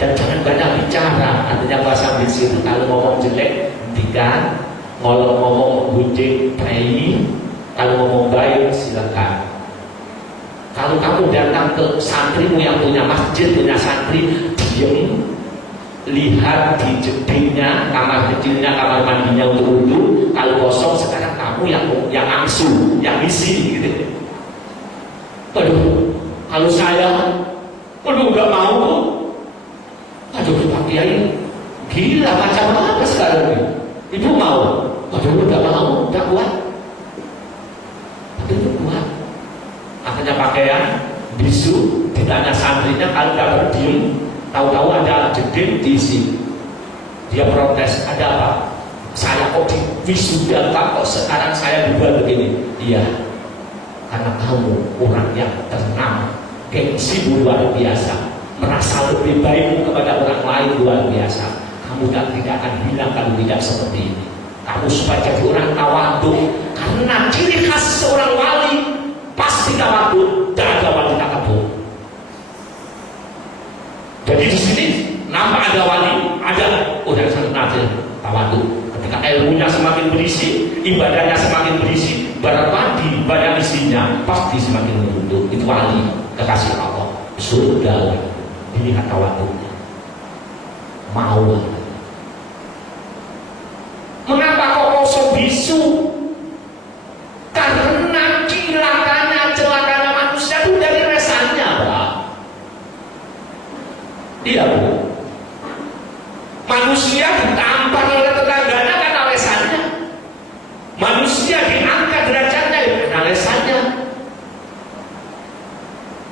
dan jangan banyak bicara. Artinya puasa bisu itu kalau ngomong jelek hentikan, kalau ngomong gunjing prei, kalau ngomong baik silakan. Kalau kamu datang ke santrimu yang punya masjid, punya santri, diam, lihat di jedingnya, kamar kecilnya, kamar mandinya untuk wudhu. Kalau kosong sekarang kamu yang ngangsu, yang isi gitu. Aduh, kalau saya, nggak mau. Aduh, Pak Kiai, gila macam apa sekarang ini? Ibu mau? Aduh, nggak mau, nggak kuat. Tapi itu kuat. Akhirnya pakaian, bisu, ditanya santrinya, kalau nggak berdiem, tahu-tahu ada jeding diisi. Dia protes, ada apa? Saya kok di wisuda Pak, kok sekarang saya dibuat begini? Iya, karena kamu orang yang tenang, gengsi luar biasa, merasa lebih baik kepada orang lain luar biasa. Kamu tidak akan hilang kalau tidak seperti ini. Kamu supaya jadi orang tawadhu, karena ciri khas seorang wali pasti tawadhu, tidak ada wali takabur. Jadi di sini nampak ada wali, ada orang sangat tawadhu. Ketika ilmunya semakin berisi, ibadahnya semakin berisi, berpadi banyak isinya, pasti semakin merunduk. Itu wali kekasih Allah. Surga dilihat tawadhunya. Mau. Mengapa kok kosong bisu? Karena celakanya manusia itu dari resannya, Pak. Iya, Bu. Manusia ditampar oleh tetangganya karena lesannya. Manusia diangkat derajatnya karena lesannya.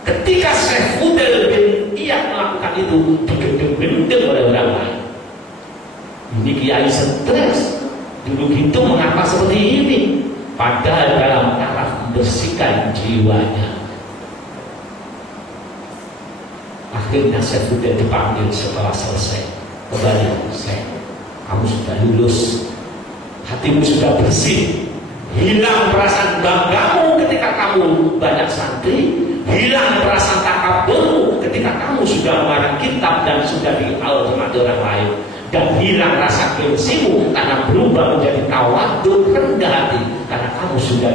Ketika Syekh Fudel bin Iyad melakukan itu, digendeng-gendeng oleh orang lain. Ini kiai stres. Dulu gitu mengapa seperti ini? Padahal dalam taraf membersihkan jiwanya. Akhirnya Syekh Fudel dipanggil setelah selesai. Kembali, Syekh, kamu sudah lulus, hatimu sudah bersih, hilang perasaan banggamu ketika kamu banyak santri, hilang perasaan takabur ketika kamu sudah mengarang kitab dan sudah dihormati orang lain, dan hilang rasa gengsimu karena berubah menjadi tawadhu, rendah hati karena kamu sudah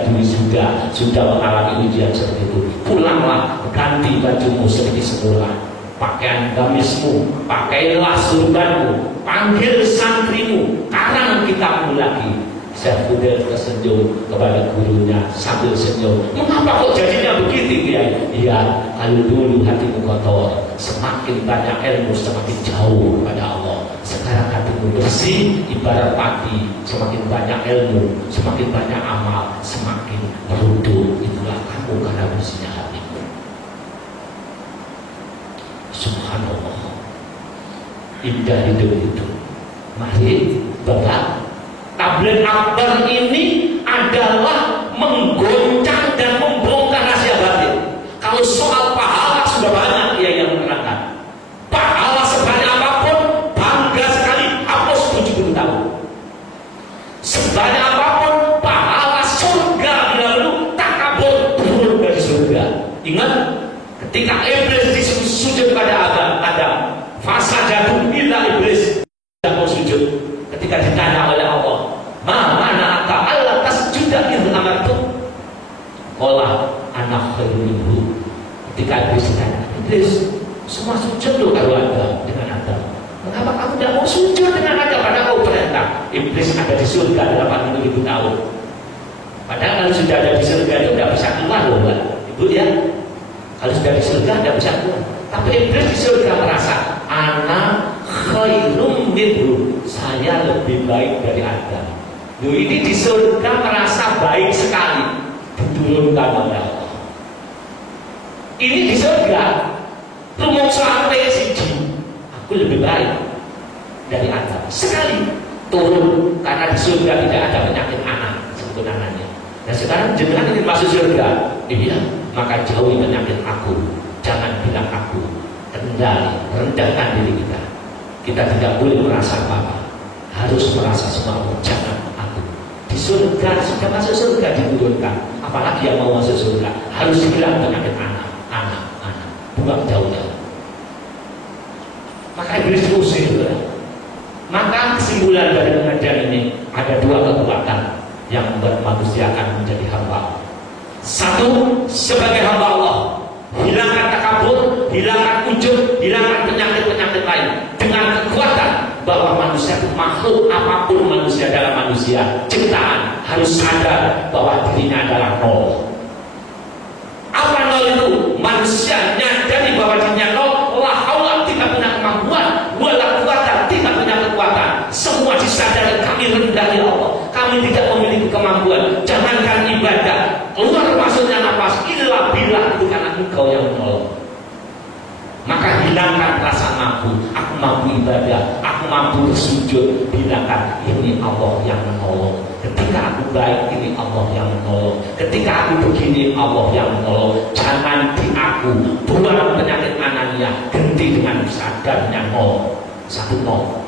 sudah mengalami ujian seperti itu. Pulanglah, ganti bajumu seperti semula, pakaian gamismu, pakailah surbanmu, panggil santrimu, karang kitabmu lagi. Syekh Fudel tersenyum kepada gurunya sambil senyum. Mengapa kok jadinya begitu, Kiai? Iya, kalau dulu hatimu kotor, semakin banyak ilmu semakin jauh kepada Allah. Sekarang hatimu bersih, ibarat padi, semakin banyak ilmu, semakin banyak amal, semakin merunduk. Itulah kamu karena bersihnya hatimu. Subhanallah, indah hidup itu. Mari Bapak, tablet akbar ini adalah menggoncang dan membongkar rahasia batin. Kalau soal pahala sudah banyak dia yang menerangkan. Pahala sebanyak apapun, bangga sekali, hapus 70 tahun. Sebanyak apapun, pahala surga bila lalu takabur turun dari surga. Ingat, ketika iblis disujud pada Adam, fasajadu illa iblis tidak mau sujud. Ketika ditanya oleh Allah, mana Allah tasjuda idh amartu, qala ana khairun minhu. Ketika Iblis ditanya, Iblis, semua sujud loh kalau Anda dengan Adam, mengapa kamu tidak mau sujud dengan Adam? Padahal kau perintah. Iblis ada di surga 80.000 tahun. Padahal kalau sudah ada di surga itu tidak bisa keluar loh, Mbak Ibu ya. Kalau sudah di surga tidak bisa keluar. Tapi Iblis di surga merasa ana khairum minhu, saya lebih baik dari Adam. Loh, ini di surga merasa baik sekali diturunkan oleh Allah. Ini di surga rumongso sampai siji, aku lebih baik dari Anda sekali turun, karena di surga tidak ada penyakit anak sebenarnya. Nah sekarang jenengan ingin masuk surga, iya, maka jauhi penyakit aku, jangan bilang aku, kendali, rendahkan diri kita. Kita tidak boleh merasa apa-apa, harus merasa semua, jangan aku. Di surga, sudah masuk surga diturunkan, apalagi yang mau masuk surga harus hilang penyakit anak, buang jauh-jauh. Maka Iblis usir. Maka kesimpulan dari pengajian ini ada dua kekuatan yang membuat manusia akan menjadi hamba. Satu, sebagai hamba Allah, hilangkan takabur, hilangkan ujub, hilangkan penyakit-penyakit lain dengan kekuatan bahwa manusia itu makhluk, apapun manusia dalam manusia ciptaan harus sadar bahwa dirinya adalah nol. Apa nol itu? Manusia nyadari bahwa dirinya nol. La haula, tidak punya kemampuan, wala quwata, tidak punya kekuatan. Semua disadari kami rendah di Allah. Kami tidak memiliki kemampuan. Jangankan ibadah, keluar masuknya nafas, illa billah, itu karena Engkau yang menolong. Maka hilangkan rasa mampu. Aku mampu ibadah, aku mampu bersujud. Hilangkan, ini Allah yang menolong. Ketika aku baik, ini Allah yang menolong. Ketika aku begini, Allah yang menolong. Jangan di aku, buang penyakit anania, ganti dengan sadarnya nol. Satu nol.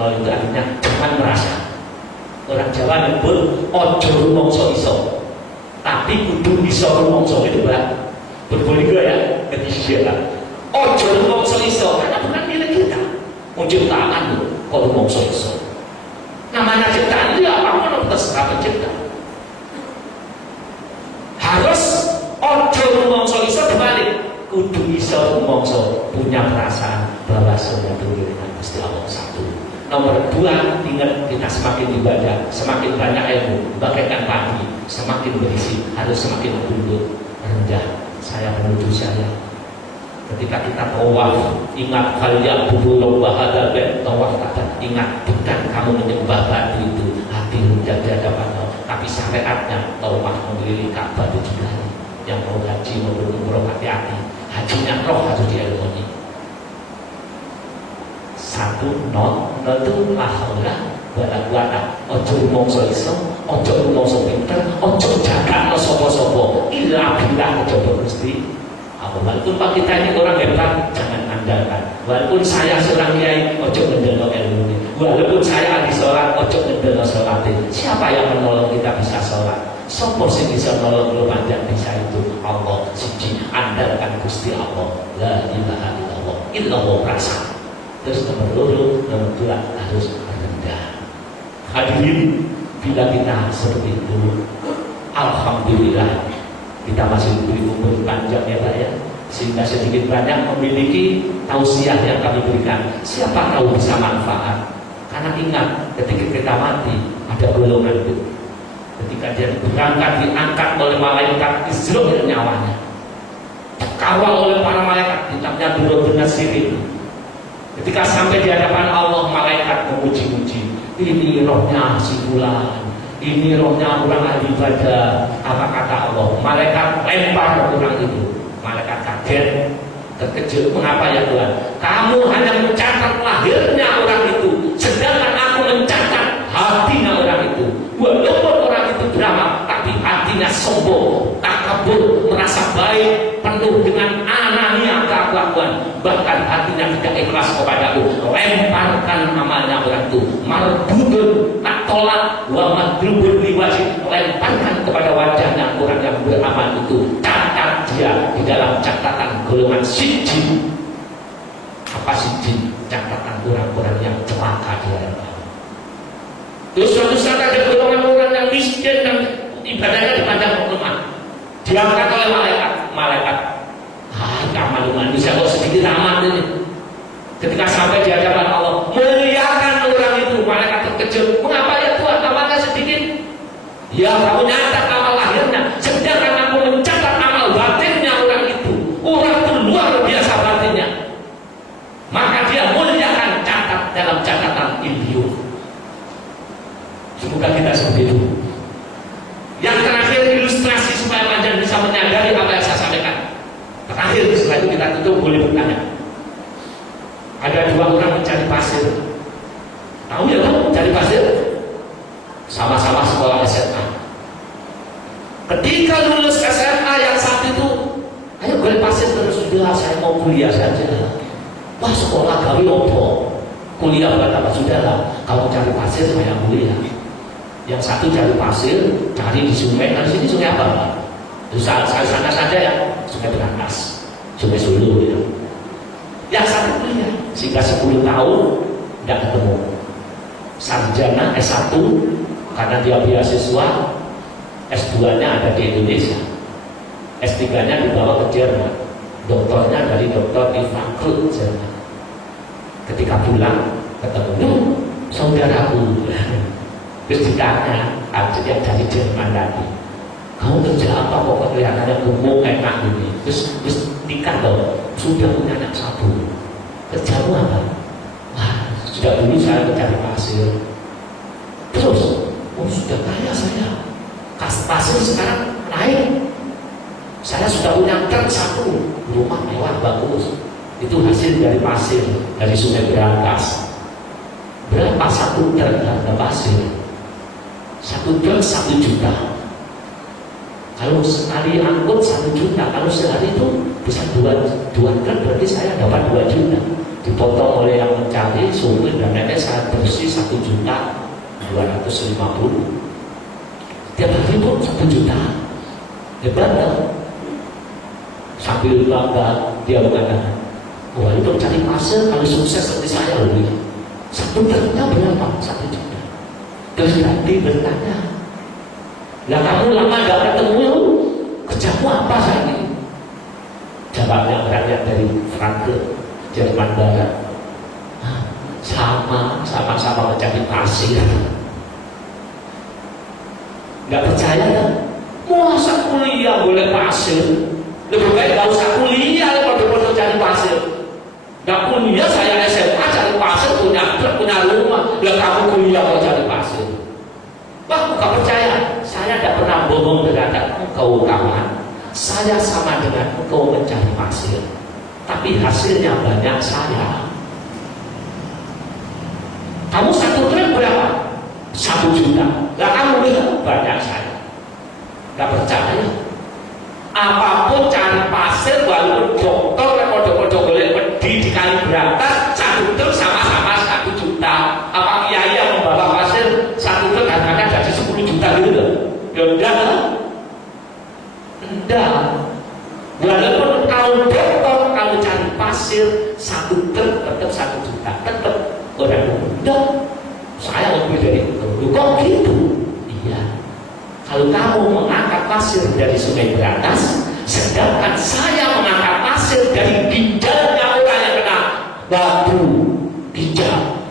Nol itu artinya jangan merasa. Orang Jawa nyebut ojo rumongso iso, tapi kudu iso rumongso, itu Mbak. Berbalik ya, ketiga. Ojo rumongso iso, karena bukan milik kita. Menciptakan tuh, kok rumongso iso. Namanya ciptaan itu apapun terserah pencipta. Harus ojo rumongso iso dibalik, kudu iso rumongso punya perasaan bahwa semua dulu dengan Gusti Allah satu. Nomor dua, ingat kita semakin ibadah, semakin banyak ilmu, bagaikan padi, semakin berisi, harus semakin tunduk, rendah. Saya menuju saya. Ketika kita tawaf, ingat kalian bubuh bahada ben tawaf kata, ingat bukan kamu menyembah batu itu, hati rendah di hadapan Allah, tapi syariatnya tawaf mengelilingi Ka'bah 7 kali. Yang mau haji mau umroh hati-hati, hajinya roh harus diilmuni. Satu nol itu lahirlah wala quwata. Ojo rumongso iso, ojo rumongso pinter, ojo jaga no sopo-sopo, illa billah coba Gusti. Walaupun Pak kita ini orang hebat, jangan andalkan. Walaupun saya seorang kiai, ojo ngendelo ilmu. Walaupun saya ahli sholat, ojo ngendelo sholatin. Siapa yang menolong kita bisa sholat? Sopo sing bisa nolong lu panjang bisa itu Allah. Siji andalkan Gusti Allah. La ilaha illallah, illallah rasa. Terus nomor dua harus rendah. Hadirin, bila kita seperti itu, alhamdulillah kita masih diberi umur panjang ya Pak ya, sehingga sedikit banyak memiliki tausiah yang kami berikan. Siapa tahu bisa manfaat. Karena ingat, ketika kita mati ada golongan itu. Ketika dia berangkat diangkat oleh malaikat Israel nyawanya, dikawal oleh para malaikat, kitabnya dulu benar sirin. Ketika sampai di hadapan Allah, malaikat memuji-muji, ini rohnya si fulan, ini rohnya orang ahli ibadah. Apa kata Allah? Malaikat lempar orang itu. Malaikat kaget, terkejut. Mengapa ya Tuhan? Kamu hanya mencatat lahirnya orang itu, sedangkan aku mencatat hatinya orang itu. Walaupun orang itu beramal, tapi hatinya sombong, takabur, merasa baik, penuh dengan anania keakuan, bahkan hatinya tidak ikhlas kepadaku. Lemparkan amalnya orang itu. Mardudun tak tolak, wa madrubun liwajib, lemparkan kepada wajahnya orang yang beramal itu. Catat dia di dalam catatan golongan sijin. Apa sijin? Catatan orang-orang yang celaka di hadapan Allah. Terus suatu saat ada golongan orang yang miskin dan ibadahnya dipandang lemah, diangkat oleh malaikat. Amal manusia kok sedikit amat ini. Ketika sampai di hadapan Allah, muliakan orang itu. Malaikat terkejut. Mengapa ya Tuhan? Amalnya sedikit. Ya kamu nyatat amal lahirnya, sedangkan aku mencatat amal batinnya orang itu. Orang itu luar biasa batinnya. Maka dia muliakan, catat dalam catatan ilmu. Semoga kita terakhir setelah itu kita tutup boleh bertanya. Ada 2 orang mencari pasir. Tahu ya kan mencari pasir? Sama-sama sekolah SMA. Ketika lulus SMA yang satu itu, ayo gali pasir terus, sudah saya mau kuliah saja. Wah sekolah gawe opo? Kuliah buat apa? Sudahlah, kamu cari pasir saya kuliah. Yang satu cari pasir, cari di sungai. Nah sini sungai apa? Itu sana saja ya, sungai Berantas, sungai Sulu gitu. Yang satu kuliah, sehingga 10 tahun tidak ketemu. Sarjana S1 karena dia beasiswa, S2-nya ada di Indonesia, S3-nya dibawa ke Jerman, doktornya dari dokter di Frankfurt Jerman. Ketika pulang ketemu saudaraku, terus ditanya yang dari Jerman tadi, kamu kerja apa kok kelihatannya gemuk enak ini? Terus nikah dong, sudah punya anak 1. Kerjamu apa? Wah, sudah dulu saya mencari pasir. Terus, oh sudah kaya saya. Pasir sekarang naik. Saya sudah punya truk 1, rumah mewah bagus. Itu hasil dari pasir, dari Sungai Berantas. Berapa 1 truk harga pasir? 1 truk 1 juta. Kalau sekali angkut 1 juta, kalau sehari itu bisa 2 truk, berarti saya dapat 2 juta. Dipotong oleh yang mencari, sopir dan nenek saya bersih 1.250.000. Tiap hari pun 1 juta. Hebat dong. Sambil bangga dia mengatakan, wah itu cari pasir kalau sukses seperti saya loh. 1 truknya berapa? 1 juta. Terus nanti bertanya, lah kamu lama gak ketemu, kerjamu apa saat ini? Jawabnya rakyat dari Frankfurt, Jerman Barat. Sama-sama mencari pasir. Gak percaya kan? Masa kuliah boleh pasir? Lebih baik gak usah kuliah, kalau cari pasir. Gak kuliah saya SMA cari pasir, punya truk, punya rumah. Lah kamu kuliah mau cari pasir? Wah, gak percaya. Saya tidak pernah bohong berkata, engkau kawan, saya sama dengan engkau mencari pasir, tapi hasilnya banyak saya. Kamu 1 truk berapa? 1 juta. Lah kamu lihat banyak saya. Gak percaya. Apapun cari pasir, walaupun dokter kode-kode boleh di Kali Berantas 1 truk sama-sama 1 juta. Apa kiai yang membawa pasir 1 truk harganya jadi 10 juta gitu loh? Ya enggak kan? Enggak. Walaupun kalau dokter kalau cari pasir 1 truk tetap 1 juta, tetap orang enggak. Saya lebih dari itu. Kok gitu? Iya. Kalau kamu mengangkat pasir dari Sungai Berantas, sedangkan saya mengangkat pasir dari ginjalnya orang yang kena batu ginjal.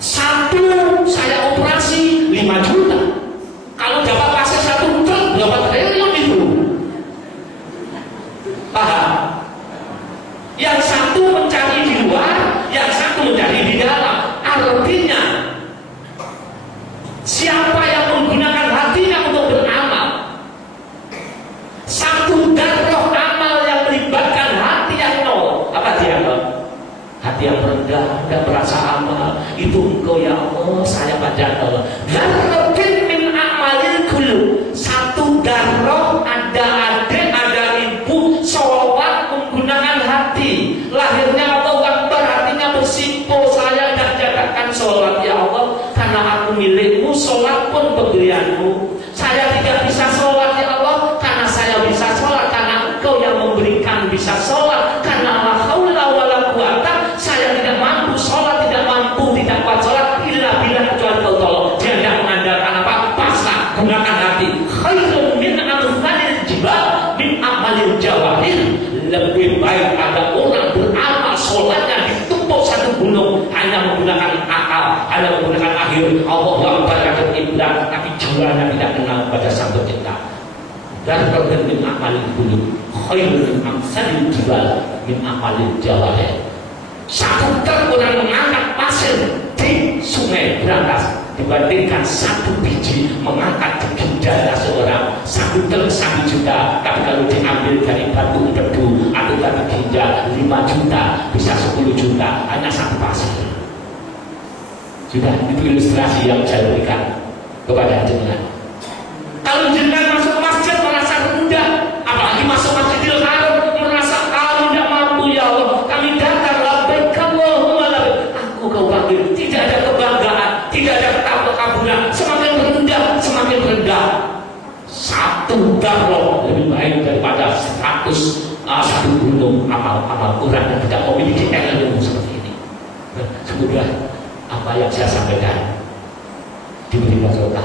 1 saya operasi 5 juta. Kalau dapat pasir 1 truk berapa triliun itu? Paham? Yang 1 mencari di luar, yang 1 mencari di dalam. Artinya siapa yang menggunakan hatinya untuk beramal, 1 darah amal yang melibatkan hati yang 0, apa dia? Hati yang rendah, tidak merasa amal, itu engkau ya Allah, saya pada Allah. Darrotin min amalil kulub. 1 darah, ada adik, ada ibu, sholat menggunakan hati. Lahirnya Allah Akbar, hatinya bersimpuh, saya dah jadikan sholat ya Allah, karena aku milikmu, sholat pun pemberianmu. Saya tidak bisa sholat ya Allah, karena saya bisa sholat, karena engkau yang memberikan bisa sholat. Karena la haula wala quwata, saya tidak mampu sholat, tidak mampu, tidak kuat sholat, illa billah, kecuali kau tolong. Dia tidak mengandalkan apa? Pasrah, gunakan hati. Khairun min amsalil jibal min amalil jawahir. Lebih baik ada orang beramal sholatnya ditumpuk 1 gunung, hanya menggunakan akal, hanya menggunakan akhir Allah Akbar iblah, tapi jiwanya tidak kenal pada Sang Pencipta. Dan terkait min amalil qulub khairun min amsalil jibal min amalil jawahir. 1 truk orang mengangkat pasir di Sungai Berantas dibandingkan 1 biji mengangkat di ginjalnya seorang. 1 truk 1 juta, tapi kalau diambil dari batu empedu atau saja 5 juta, bisa 10 juta, hanya satu pasir. Sudah, itu ilustrasi yang saya berikan kepada jenengan. Kalau jenengan masuk masjid merasa rendah, apalagi masuk Masjidil Haram merasa kami tidak mampu, ya Allah, kami datang labbaik Allahumma labbaik. Aku kau panggil, tidak ada kebanggaan, tidak ada kekaburan, semakin rendah, semakin rendah. Satu darloh lebih baik daripada 100 gunung amal Quran yang tidak memiliki ilmu seperti ini. Semoga apa yang saya sampaikan diberi barokah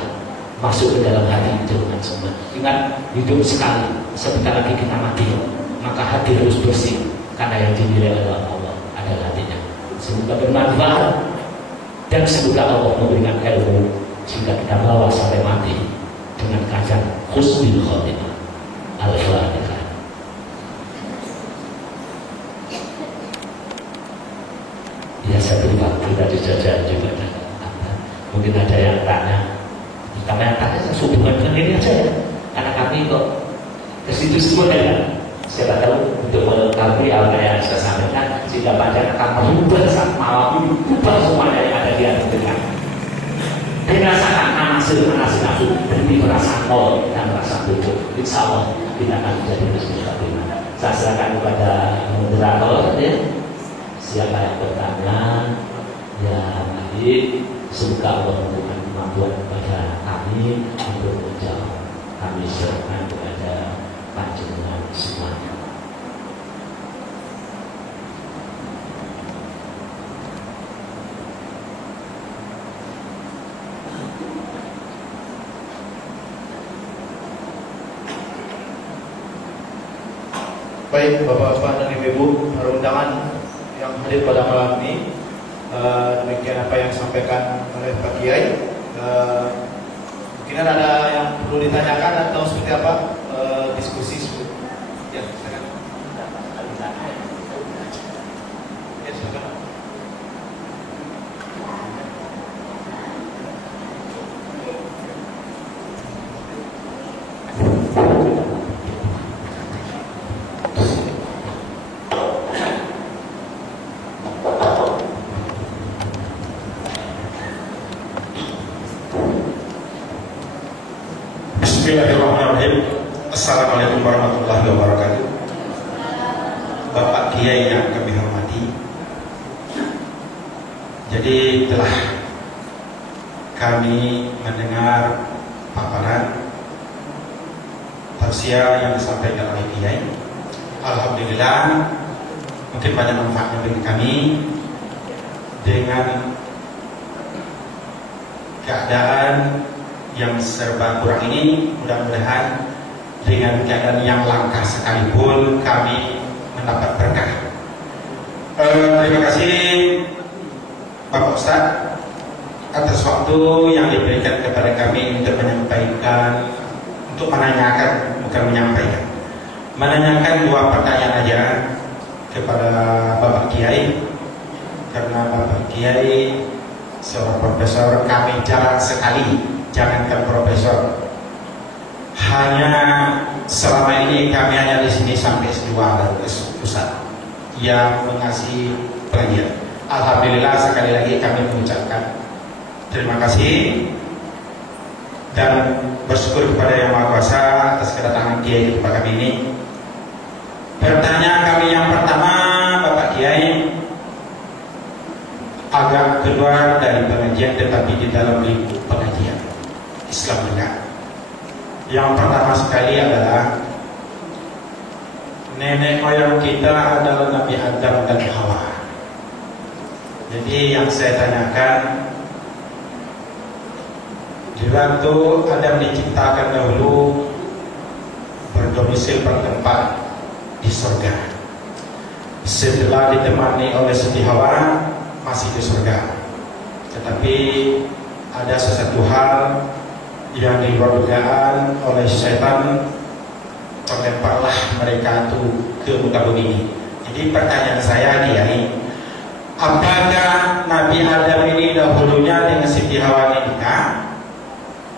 masuk ke dalam hati jenengan semua. Ingat, hidup sekali, sebentar lagi kita mati, maka hati harus bersih, karena yang dinilai oleh Allah adalah hatinya. Semoga bermanfaat dan semoga Allah memberikan ilmu sehingga kita bawa sampai mati dengan keadaan husnul khotimah. Al-Fatihah. Ya, saya beri waktu tadi saja juga. Mungkin ada yang tanya, karena yang tanya sehubungan dengan ini aja ya, karena kami kok ke situ semua ya. Siapa tahu untuk mengetahui apa yang saya sampaikan, sehingga panjang akan merubah saat malam ini, ubah semuanya yang ada di hati kita. Dirasakan nafsu berhenti merasa nol dan merasa bodoh. Insya Allah kita akan menjadi muslim bagaimana. Saya serahkan kepada moderator ya. Siapa yang bertanya, ya mari, semoga Allah memberikan kemampuan kepada kami untuk menjawab. Kami serahkan kepada panjenengan semuanya. Baik, Bapak-Bapak dan Ibu-Ibu para undangan yang hadir pada malam ini, demikian apa yang disampaikan oleh Pak Kiai. Mungkin ada yang perlu ditanyakan atau seperti apa diskusi? Ya, silakan. Ya, silakan. Bismillahirrahmanirrahim. Assalamualaikum warahmatullahi wabarakatuh. Bapak Kiai yang kami hormati, jadi telah kami mendengar paparan tausiah yang disampaikan oleh Kiai. Alhamdulillah, mungkin banyak manfaatnya bagi kami. Dengan keadaan yang serba kurang ini, mudah-mudahan dengan keadaan yang langka sekalipun kami mendapat berkah. Terima kasih Bapak Ustadz atas waktu yang diberikan kepada kami untuk menyampaikan, untuk menanyakan, bukan menyampaikan, menanyakan 2 pertanyaan aja kepada Bapak Kiai, karena Bapak Kiai seorang profesor, kami jarang sekali. Jangankan profesor, hanya selama ini kami hanya di sini sampai S2 dan S1 yang mengasih pengajian. Alhamdulillah, sekali lagi kami mengucapkan terima kasih dan bersyukur kepada Yang Maha Kuasa atas kedatangan Kiai kepada kami ini. Pertanyaan kami yang pertama, Bapak Kiai, agak keluar dari pengajian tetapi di dalam lingkup pengajian Islam juga. Yang pertama sekali adalah nenek moyang kita adalah Nabi Adam dan Hawa. Jadi yang saya tanyakan, di waktu Adam diciptakan dahulu berdomisil bertempat di surga. Setelah ditemani oleh Siti Hawa masih di surga. Tetapi ada sesuatu hal yang di luar dugaan oleh syaitan, terlemparlah mereka itu ke muka bumi ini. Jadi pertanyaan saya, Kiai, apakah Nabi Adam ini dahulunya dengan Siti Hawa menikah?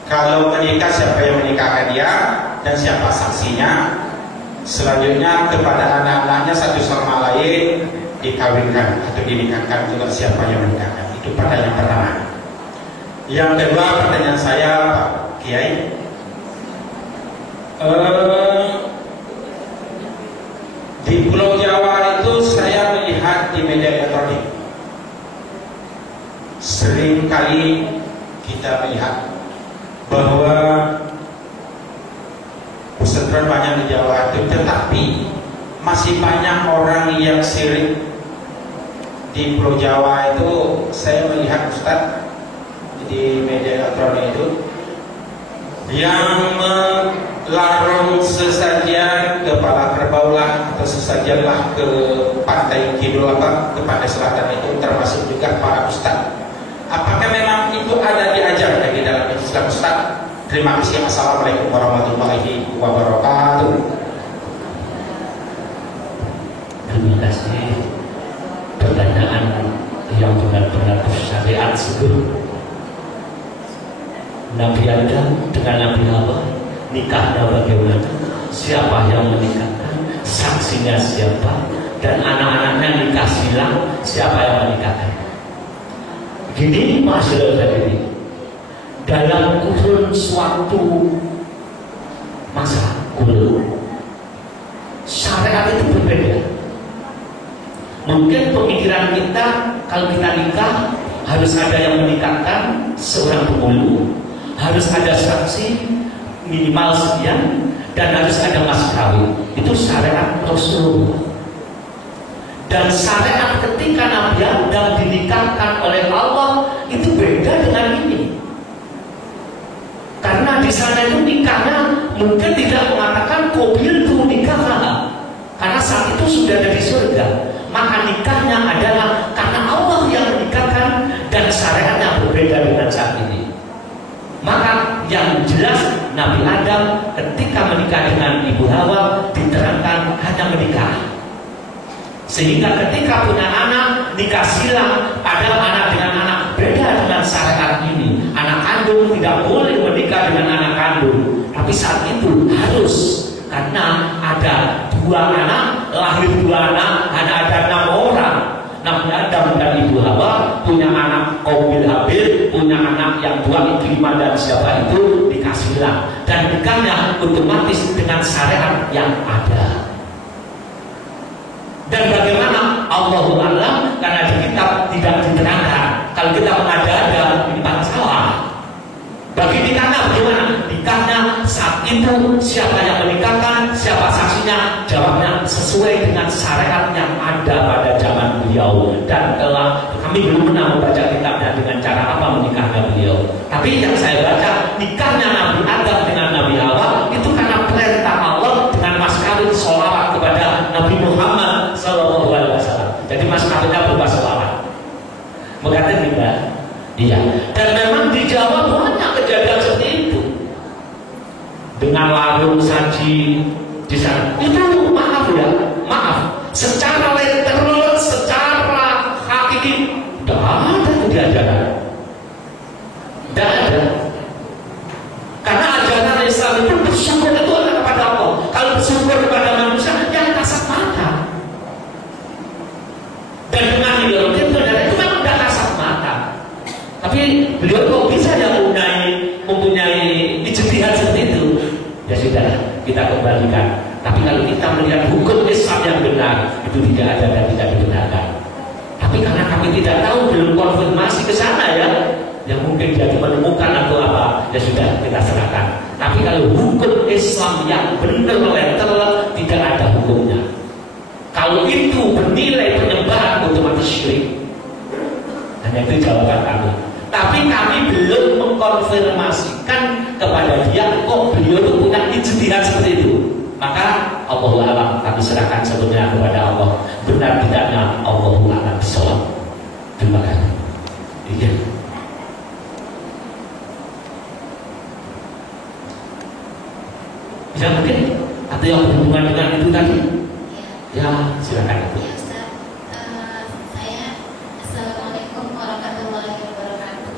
Kalau menikah, siapa yang menikahkan dia dan siapa saksinya? Selanjutnya kepada anak-anaknya satu sama lain dikawinkan atau dinikahkan juga siapa yang menikahkan. Itu pada yang pertama. Yang kedua, pertanyaan saya Pak Kiai, di Pulau Jawa itu saya melihat di media elektronik sering kali kita melihat bahwa pesantren banyak di Jawa itu, tetapi masih banyak orang yang syirik di Pulau Jawa itu. Saya melihat Ustaz di media elektronik itu yang melarang sesajian kepala kerbau lah atau sesajian lah ke pantai kidul apa ke pantai selatan itu, termasuk juga para ustaz. Apakah memang itu ada diajarkan di dalam Islam Ustaz? Terima kasih. Assalamualaikum warahmatullahi wabarakatuh. Terima kasih. Pertanyaan yang benar-benar syariat sebelum Nabi Adam dengan Nabi Hawa nikahnya bagaimana, siapa yang menikahkan, saksinya siapa, dan anak-anaknya nikah silang, siapa yang menikahkan. Gini masalah tadi, dalam kurun suatu masa kurun syariat itu berbeda. Mungkin pemikiran kita kalau kita nikah harus ada yang menikahkan seorang penghulu, harus ada saksi minimal sekian, dan harus ada mas kawin. Itu syariat Rasulullah. Dan syariat ketika Nabi Adam dinikahkan oleh Allah itu beda dengan ini. Karena di sana itu nikahnya mungkin tidak mengatakan qabil tu nikah, karena saat itu sudah ada di surga. Maka nikahnya adalah karena Allah yang menikahkan, dan syariatnya berbeda dengan saat ini. Maka yang jelas Nabi Adam ketika menikah dengan Ibu Hawa diterangkan hanya menikah. Sehingga ketika punya anak nikah silang, padahal anak dengan anak beda dengan syariat ini. Anak kandung tidak boleh menikah dengan anak kandung, tapi saat itu harus, karena ada dua anak, lahir dua anak, hanya ada 6 orang. Nabi Adam dan Ibu Hawa punya anak Qabil Habil, punya anak yang dua Ikrimah dan siapa itu dikasih silang, dan nikahnya otomatis dengan syariat yang ada. Dan bagaimana Allahu a'lam, karena di kitab tidak diterangkan. Kalau kita mengada-ada ini salah. Bagi nikahnya bagaimana? Nikahnya saat itu siapa yang menikahkan, siapa saksinya, jawabnya sesuai dengan syariat yang ada pada zaman beliau. Dan telah kami belum pernah membaca kitabnya dengan cara apa menikahnya beliau. Tapi yang saya baca, nikahnya Nabi Adam dengan Nabi Hawa itu karena perintah Allah dengan mas kawin sholawat kepada Nabi Muhammad SAW. Jadi mas kawinnya berupa sholawat. Mengatakan tidak? Iya. Dan memang di Jawa banyak kejadian seperti itu. Dengan larung saji di sana. Itu maaf ya, maaf. Secara literal, secara hakiki, tidak ada itu di ajaran. Tidak ada. Karena ajaran Islam itu bersyukur itu kepada Allah. Kalau bersyukur kepada manusia, yang kasat mata. Dan dengan ideologi itu memang tidak kasat mata. Tapi beliau kok bisa ya mempunyai ijtihad seperti itu? Ya sudah, kita kembalikan. Tapi kalau kita melihat hukum Islam yang benar, itu tidak ada dan tidak dibenarkan. Tapi karena kami tidak tahu, belum konfirmasi ke sana ya, yang mungkin dia menemukan atau apa, ya sudah kita serahkan. Tapi kalau hukum Islam yang benar letter, tidak ada hukumnya. Kalau itu bernilai penyembahan, otomatis syirik. Hanya itu jawaban kami. Tapi kami belum mengkonfirmasikan kepada dia kok beliau itu punya ijtihad seperti itu. Maka Allahu a'lam, kami serahkan sepenuhnya kepada Allah. Benar tidaknya Allahu a'lam bishawab. Terima kasih. Iya. Bisa mungkin atau yang berhubungan dengan itu tadi? Ya, silakan. Ya, Ustaz. Saya Assalamualaikum warahmatullahi wabarakatuh.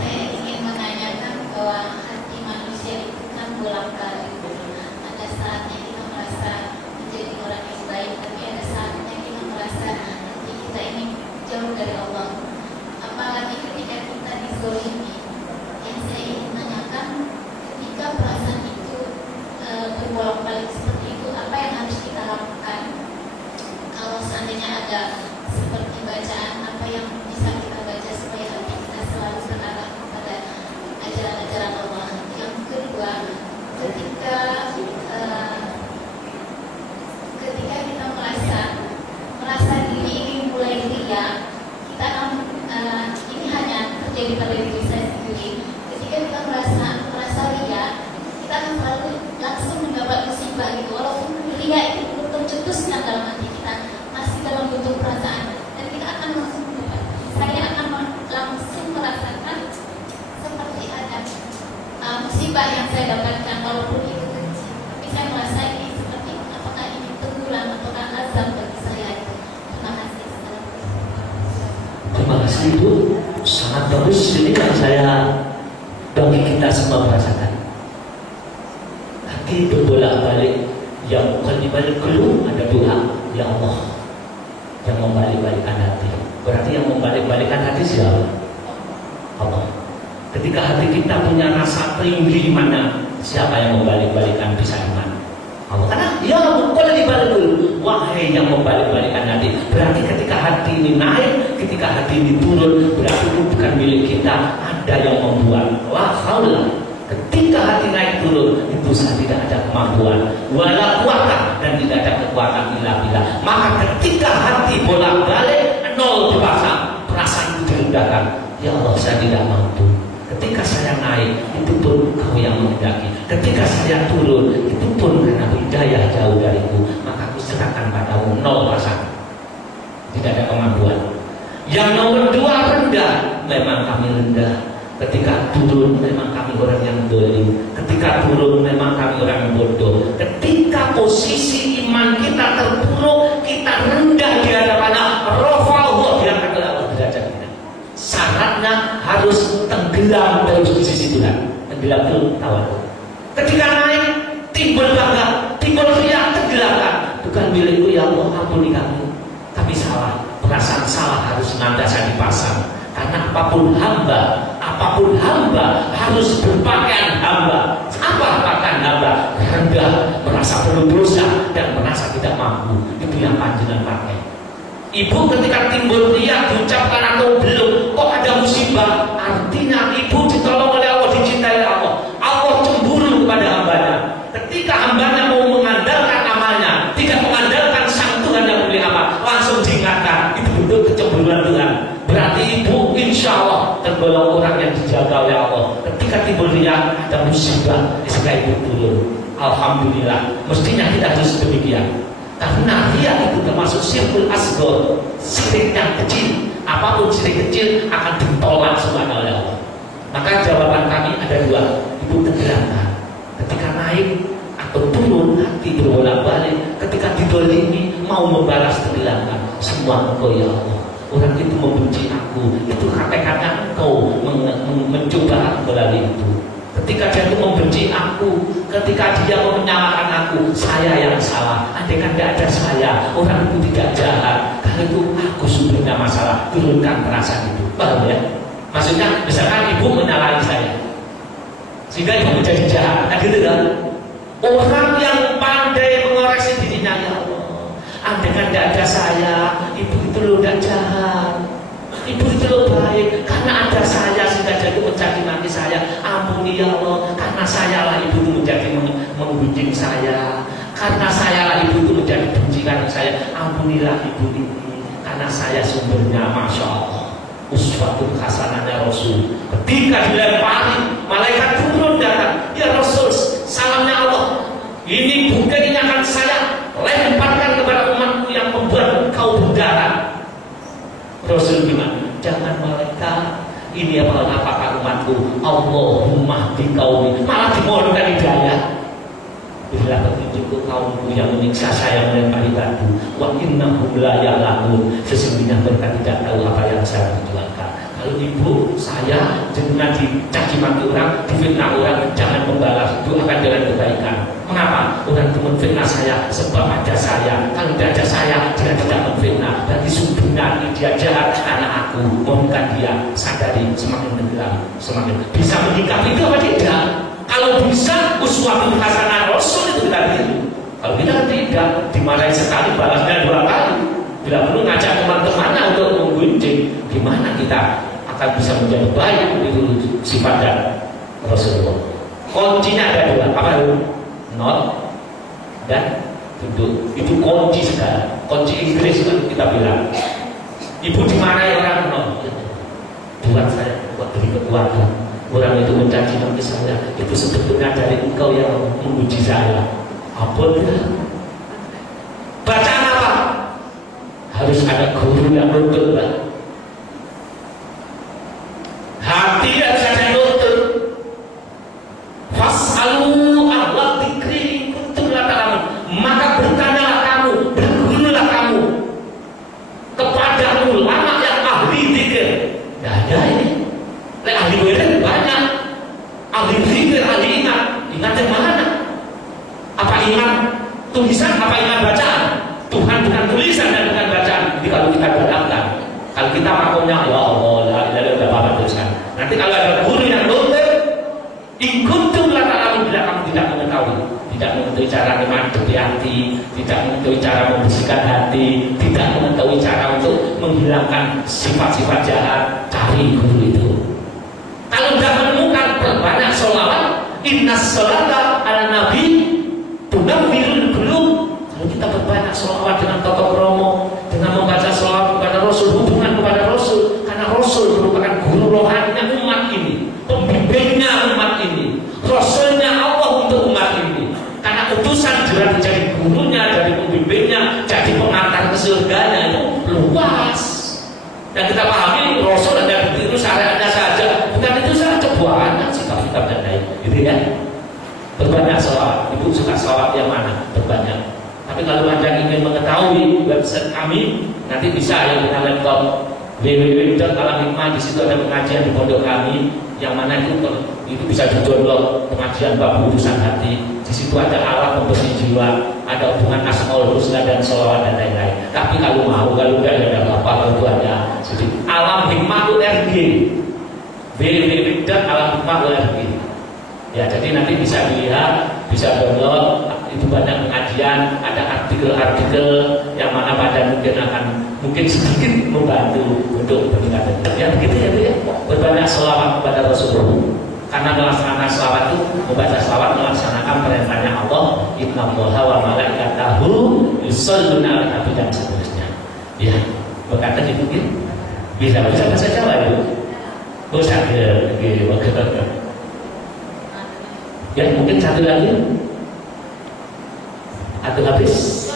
Saya ingin menanyakan bahwa hati manusia itu kan bolak-balik. Ada saatnya kita merasa menjadi orang yang baik, tapi ada saatnya kita merasa hati kita ini jauh dari Allah. Apalagi ketika kita dizolimi. Yang saya ingin tanyakan, ketika perasaan itu berbolak-balik seperti itu, apa yang harus kita lakukan? Kalau seandainya ada seperti bacaan, apa yang bisa kita baca supaya hati kita selalu terarah kepada ajaran-ajaran Allah? Yang kedua, ketika kita merasa diri ini mulai ria, kita akan ini hanya terjadi pada diri saya sendiri. Ketika kita merasa ria, kita akan selalu langsung mendapat musibah gitu, walaupun ria itu belum tercetuskan dalam hati kita, masih dalam bentuk perasaan, dan kita akan langsung mendapat. Saya akan langsung merasakan seperti ada musibah yang saya dapatkan, walaupun itu kecil, tapi saya merasa ini seperti apakah ini teguran atau azab bagi saya. Terima kasih. Terima kasih Ibu, sangat bagus. Ini yang saya bagi kita semua merasakan. Hati berbolak-balik, yang bukan dibalik keluh ada doa, ya Allah yang membalik-balikan hati. Berarti yang membalik-balikan hati siapa? Allah. Ketika hati kita punya rasa tinggi di mana, siapa yang membalik-balikan bisa di mana? Allah. Karena ya bukan dibalik dulu. Wahai yang membalik-balikan hati. Berarti ketika hati ini naik, ketika hati ini turun, berarti itu bukan milik kita. Ada yang membuat. La haula. Ketika hati naik turun, itu tidak ada kemampuan, wala kuwata, dan tidak ada kekuatan illa billah. Maka ketika hati bolak-balik, nol dipasang, perasaan itu direndahkan. Ya Allah, saya tidak mampu. Ketika saya naik, itu pun Kau yang menghendaki. Ketika saya turun, itu pun karena hidayah jauh dariku. Maka aku serahkan padamu, nol perasaan. Tidak ada kemampuan. Yang nomor dua, rendah. Memang kami rendah. Ketika turun memang kami orang yang dolim. Ketika turun memang kami orang yang bodoh. Ketika posisi iman kita terpuruk, kita rendah di hadapan Allah, rafa'ahu, diangkat oleh Allah derajat kita. Syaratnya harus tenggelam terus di sisi Tuhan. Tenggelam terus tawar. Ketika naik timbul bangga, timbul riak, tenggelamkan. Bukan milikku ya Allah, ampuni kami. Tapi salah, perasaan salah harus senantiasa dipasang. Karena apapun hamba harus berpakaian hamba. Apa pakaian hamba? Rendah, merasa berdosa dan merasa tidak mampu. Itu yang panjenengan pakai. Ibu ketika timbul riak diucapkan atau belum, kok ada musibah? Artinya ibu ditolong oleh Allah, dicintai Allah. Allah cemburu kepada hambanya. Ketika hambanya mau mengandalkan amalnya, tidak mengandalkan sang Tuhan yang boleh amal, langsung diingatkan. Itu bentuk kecemburuan Tuhan. Berarti ibu insya Allah tergolong orang yang dijaga oleh Allah. Ketika timbul riak ada musibah, ketika ibu turun, alhamdulillah. Mestinya kita harus demikian. Karena riak itu termasuk syirkul asghar, syirik yang kecil. Apapun syirik kecil akan ditolak semuanya oleh Allah. Maka jawaban kami ada dua. Ibu tenggelamkan. Ketika naik atau turun, hati berbolak-balik. Ketika didolimi, mau membalas, tenggelamkan. Semua Engkau ya Allah. Orang itu membenci aku, itu hakikatnya Engkau mencoba melalui itu. Ketika dia itu membenci aku, ketika dia menyalahkan aku, saya yang salah. Andaikan tidak ada saya, orang itu tidak jahat. Karena itu aku sumbernya masalah. Turunkan perasaan itu. Paham ya? Maksudnya, misalkan ibu menyalahi saya, sehingga ibu menjadi jahat. Nah gitu kan? Orang yang pandai mengoreksi dirinya, ya Allah, andaikan tidak ada saya, ibu itu loh tidak jahat, ibu itu loh baik. Karena ada saya sehingga jadi mencaci maki saya. Ampuni ya Allah, karena sayalah ibu itu menjadi menggunjing saya. Karena sayalah ibu itu menjadi bencikan saya. Ampunilah ibu ini, karena saya sumbernya. Masya Allah, uswatun hasanahnya Rasul. Ketika dilempari, malaikat turun datang, ya Rasul, salamnya Allah, ini bukti ini akan saya lemparkan kepada umatku yang membuat engkau berdarah. Rasul gimana? Jangan malaikat, ini apakah umatku? Allahumma dikaumi, malah dimohonkan hidayah. Bila petunjukku kaumku yang menyiksa saya melempari batu, wa innahum la ya'lamun, sesungguhnya mereka tidak tahu apa yang saya perjuangkan. Kalau ibu, saya jangan dicaci maki orang, difitnah orang, jangan membalas, doakan dengan kebaikan. Mengapa? Orang itu memfitnah saya sebab ada saya. Kalau tidak ada saya, dia tidak memfitnah. Berarti sebenarnya dia jahat karena aku menemukan dia. Sadari semakin tenggelam, semakin bisa menyikapi itu apa tidak? Kalau bisa, uswatun hasanah Rasul itu kita tiru. Kalau kita tidak, dimarahi sekali, balasnya 2 kali. Bila perlu ngajak teman-temannya untuk menggunjing, gimana kita akan bisa menjadi baik. Itu sifat dan Rasulullah. Kuncinya ada 2, apa itu? Not dan duduk. Itu kunci segala. Kunci Inggris kan kita bilang. Ibu dimarahi orang not. Buat saya, buat diri keluarga. Orang itu mencaci maki saya, itu sebetulnya dari engkau yang menguji saya. Apa dia? Bacaan apa? Harus ada guru yang nuntut, Pak. Hati harus ada yang nuntut. Fas'alu ahla dzikri kuntum la ta'lamun. Maka bertanyalah kamu, bergurulah kamu kepada ulama yang ahli dzikir. Nah, ada ini. Lek ahli wirid banyak. Ahli dzikir, ahli ingat. Ingat yang mana? Apa ingat tulisan, apa ingat bacaan? Tuhan bukan tulisan dan bukan bacaan. Jadi kalau kita berdakwah, kalau kita makomnya ya Allah, la ilaha illallah, apa tulisan. Nanti kalau ada guru yang nuntut, ikutum la ta'lamun, bila kamu tidak mengetahui, tidak mengetahui cara memadai hati, tidak mengetahui cara membersihkan hati, tidak mengetahui cara untuk menghilangkan sifat-sifat jahat, cari guru itu. Kalau tidak menemukan, perbanyak sholawat. Innas sholata ala nabi tunawwirul qulub. Kalau kita berbanyak sholawat dengan tata krama, dengan membaca sholawat kepada Rasul, hubungan kepada Rasul, karena Rasul merupakan guru rohaninya umat ini, pembimbingnya umat ini, Rasulnya Allah untuk umat ini. Karena utusan juga menjadi gurunya, jadi pembimbingnya, jadi pengantar ke surganya itu luas. Dan kita pahami Rasul ada itu syariatnya saja, bukan itu saja, buahnya sikap-sikap dan lain, gitu ya. Berbanyak sholawat. Ibu suka sholawat yang mana? Berbanyak. Tapi kalau Anda ingin mengetahui website kami, nanti bisa yang kita lihat ke www.alamhikmah. Di situ ada pengajian di pondok kami, yang mana itu bisa di-download pengajian bab urusan hati. Di situ ada alat pembersih jiwa, ada hubungan asmaul husna dan sholawat dan lain-lain. Tapi kalau mau, kalau tidak ada apa-apa, itu hanya sedikit. Alamhikmah.org, www.alamhikmah.org. Ya, jadi nanti bisa dilihat, bisa download. Itu banyak pengajian, ada artikel-artikel yang mana pada mungkin sedikit membantu untuk peningkatan. Ya begitu ya, Bu ya. Berbanyak sholawat kepada Rasulullah. Karena melaksanakan sholawat itu, membaca sholawat melaksanakan perintahnya Allah. Innallaha wa malaikatahu yusholluna 'alan nabi dan seterusnya. Ya, berkata gitu gitu. Bisa bahasa Jawa itu. Bisa gitu. Ya, mungkin satu lagi. Atau habis?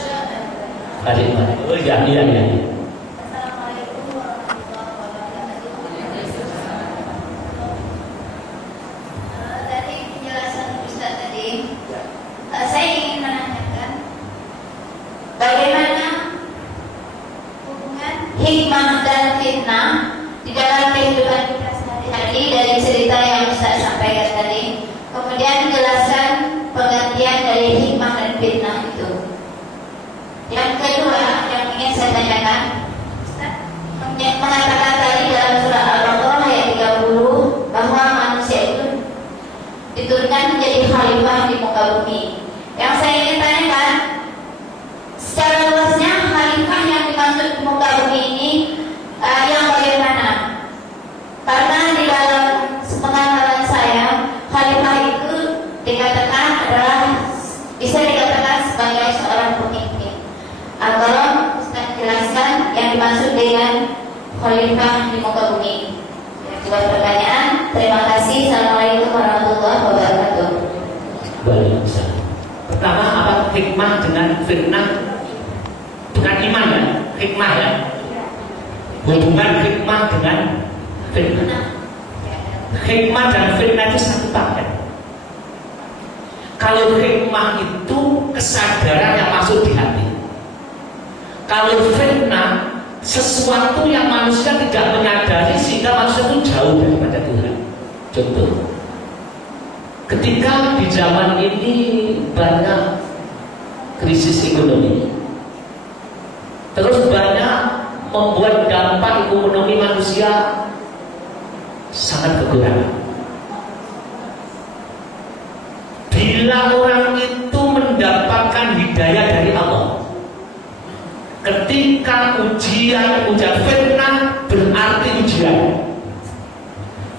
Adik mana? Oh iya. Assalamualaikum warahmatullahi wabarakatuh. Dari penjelasan Ustaz tadi, saya ingin menanyakan bagaimana hubungan hikmah dan fitnah di dalam kehidupan kita sehari-hari dari cerita yang Ustaz sampaikan tadi. Kemudian jelaskan pengertian dari hikmah dan fitnah itu. Yang kedua yang ingin saya tanyakan, mengatakan tadi dalam surah Al-Baqarah ayat 30 bahwa manusia itu diturunkan menjadi khalifah di muka bumi. Yang saya ingin tanyakan, secara luasnya khalifah yang dimaksud di muka bumi ini yang bagaimana? Karena di dalam pengalaman saya, khalifah itu dikatakan adalah bisa dikatakan sebagai seorang pemimpin. Tolong Ustaz jelaskan yang dimaksud dengan khalifah di muka bumi. Buat pertanyaan, terima kasih. Assalamualaikum warahmatullahi wabarakatuh. Waalaikumsalam. Pertama, apa hikmah dengan fitnah? Bukan iman ya, hikmah ya. Hubungan hikmah dengan fitnah. Hikmah dan fitnah itu satu paket. Kalau hikmah itu kesadaran yang masuk di hati. Kalau fitnah sesuatu yang manusia tidak menyadari sehingga manusia itu jauh daripada Tuhan. Contoh, ketika di zaman ini banyak krisis ekonomi, terus banyak membuat dampak ekonomi manusia sangat kekurangan. Bila orang itu mendapatkan hidayah dari Allah, ketika ujian fitnah berarti ujian.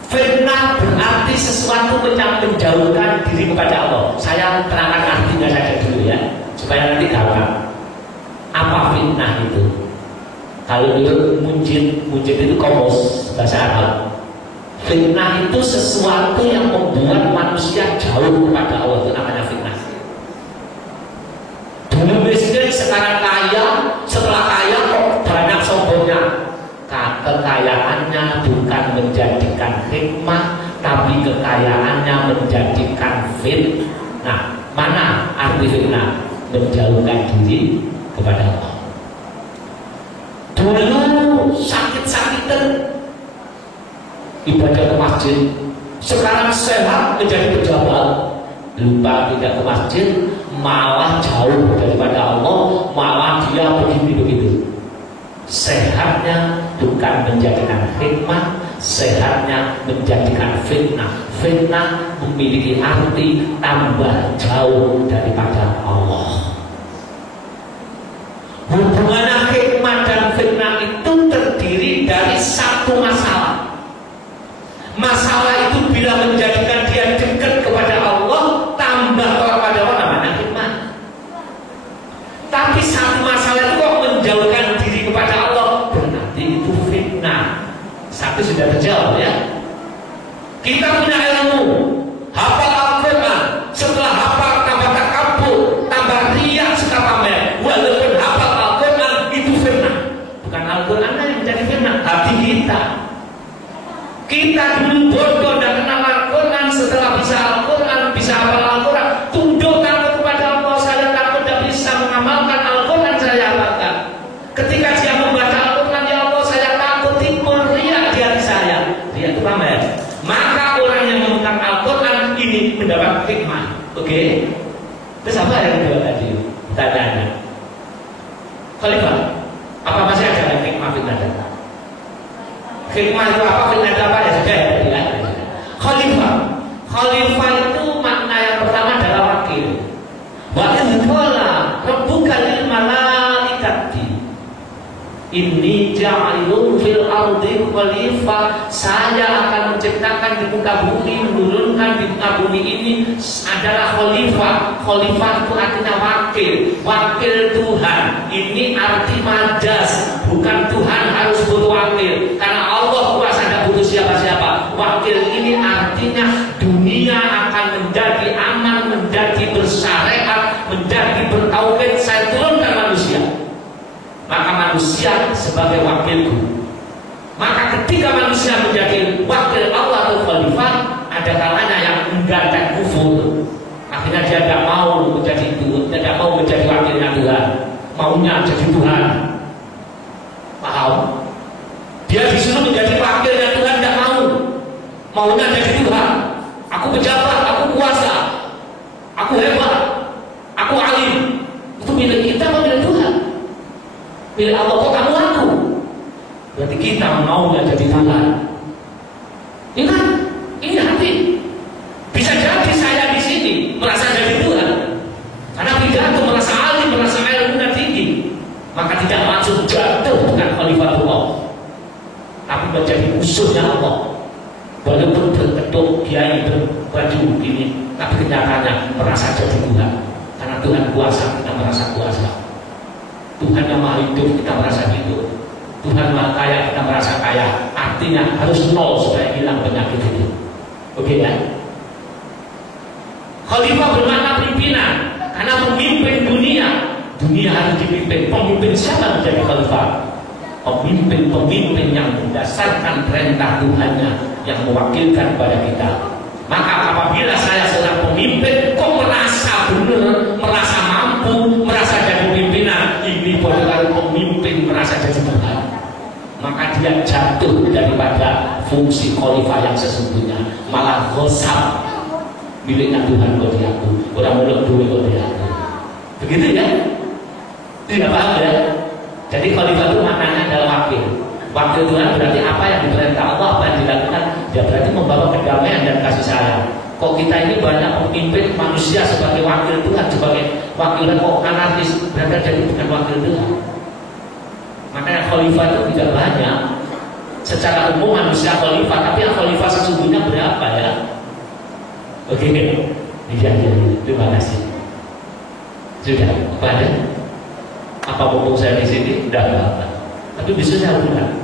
Fitnah berarti sesuatu yang menjauhkan diri kepada Allah. Saya terangkan artinya saja dulu ya, supaya nanti gampang. Apa fitnah itu? Kalau dulu mujid itu komos bahasa Arab. Fitnah itu sesuatu yang membuat manusia jauh kepada Allah, itu namanya fitnah. Dulu miskin, sekarang kaya, setelah kaya kok banyak sombongnya. Kekayaannya bukan menjadikan hikmah, tapi kekayaannya menjadikan fitnah. Mana arti fitnah? Menjauhkan diri kepada Allah. Dulu sakit-sakitan ibadah ke masjid, sekarang sehat menjadi pejabat, lupa tidak ke masjid, malah jauh daripada Allah, malah dia begini-begitu. Sehatnya bukan menjadikan hikmah, sehatnya menjadikan fitnah. Fitnah memiliki arti tambah jauh daripada Allah. Hubungannya hikmah dan fitnah itu terdiri dari satu masalah. Masalah itu bila menjadikan dia dekat kepada Allah, tambah kepada Allah namanya hikmah. Tapi satu masalah itu kok menjauhkan diri kepada Allah, berarti itu fitnah. Satu sudah terjawab ya. Kita punya ilmu, hafal Al-Quran, setelah hafal tambah takabur, tambah riak suka pamer. Walaupun hafal Al-Quran itu fitnah. Bukan Al-Quran yang menjadi fitnah, hati kita. Kita dulu bodoh dan kenal Al-Quran, setelah bisa Al-Quran, bisa hafal Al-Quran, tunduk takut kepada Allah. Saya takut tidak bisa mengamalkan Al-Quran, saya hafalkan. Ketika dia membaca Al-Quran, ya Allah saya takut timbul riak di hati saya. Riak itu pamer. Maka orang yang memegang Al-Quran ini mendapat hikmah. Oke? Terus apa yang kedua tadi? Tanya-tanya. Khalifah, apa masih ada hikmah fitnah? Hikmah itu apa? Fitnah itu apa? Ya sudah ya. Khalifah itu makna yang pertama adalah wakil. Wakil itulah Rabbuka lil malaikati inni ja'ilun fil ardi khalifah. Saya akan menciptakan di muka bumi, menurunkan di muka bumi ini adalah khalifah. Khalifah itu artinya wakil, wakil Tuhan. Ini arti majas, bukan Tuhan harus butuh wakil, karena Allah kuasa tidak butuh siapa-siapa. Wakil ini artinya dunia akan menjadi aman, menjadi bersyariat, menjadi bertauhid. Saya turunkan manusia, maka manusia sebagai wakilku. Maka ketika manusia menjadi wakil Allah atau khalifah, ada kalanya yang enggan dan kufur. Akhirnya dia tidak mau menjadi itu, tidak mau menjadi wakilnya Tuhan, maunya jadi Tuhan. Paham? Dia disuruh menjadi wakilnya Tuhan, tidak mau, maunya jadi Tuhan. Aku pejabat, aku kuasa, aku hebat, aku alim. Itu milik kita atau milik Tuhan? Milik Allah. Kok kamu aku? Berarti kita maunya jadi Tuhan. Ingat, ini hati. Bisa jadi saya di sini merasa jadi Tuhan, karena pidato merasa alim, merasa ilmunya tinggi, maka tidak langsung jatuh dengan Khalifatullah, tapi menjadi musuhnya Allah. Walaupun berkedok kiai berbaju ini, tapi kenyataannya merasa jadi Tuhan, karena Tuhan kuasa, kita merasa kuasa. Tuhan yang maha hidup, kita merasa hidup. Tuhan maha kaya, kita merasa kaya. Artinya harus nol supaya hilang penyakit itu. Oke ya? Khalifah bermakna pimpinan, karena pemimpin dunia. Dunia harus dipimpin. Pemimpin siapa menjadi khalifah? Pemimpin-pemimpin yang berdasarkan perintah Tuhannya, yang mewakilkan pada kita. Maka apabila saya seorang pemimpin kok merasa benar, merasa mampu, merasa jadi pimpinan, ini bukan pemimpin merasa jadi Tuhan. dia jatuh daripada fungsi khalifah yang sesungguhnya, malah ghosab miliknya Tuhan kok diaku, orang meluk duit kok diaku. Begitu ya? Tidak paham ya? Jadi khalifah itu maknanya adalah wakil. Wakil Tuhan berarti apa yang diperintah Allah, apa yang dilakukan, dia berarti membawa kedamaian dan kasih sayang. Kok kita ini banyak pemimpin manusia sebagai wakil Tuhan, sebagai wakil, kok anarkis, berarti jadi bukan wakil Tuhan. Makanya khalifah itu tidak banyak. Secara umum manusia khalifah, tapi yang khalifah sesungguhnya berapa ya? Oke, iya, terima kasih. Sudah, apa ada? Apa mumpung saya di sini? Tidak apa-apa. Tapi besok saya pulang.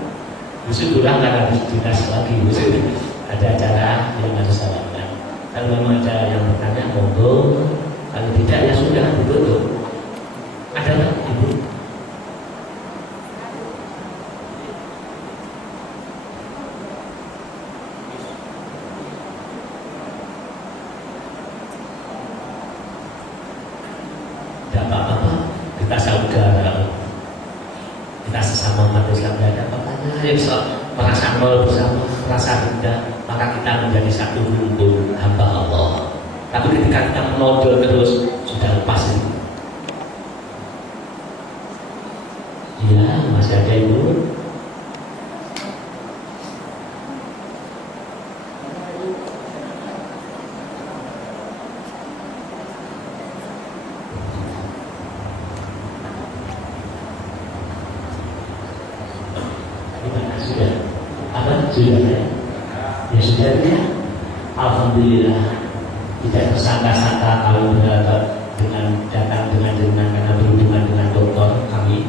Besok pulang karena harus dinas lagi. Besok ada acara yang harus saya lakukan. Kalau memang ada yang bertanya, monggo. Kalau tidak ya sudah, ditutup. Ada nggak ibu? Tidak apa-apa, kita saudara, kita sesama umat Islam, tidak ada apa-apanya. Ayo merasa nol bersama, merasa rendah, maka kita menjadi satu rumpun hamba Allah. Tapi ketika kita menonjol terus, sudah lepas ini. Iya, masih ada ibu. Sudah ya? Ya sudah ya. Alhamdulillah tidak tersangka-sangka kalau dengan datang dengan karena berhubungan dengan dokter kami,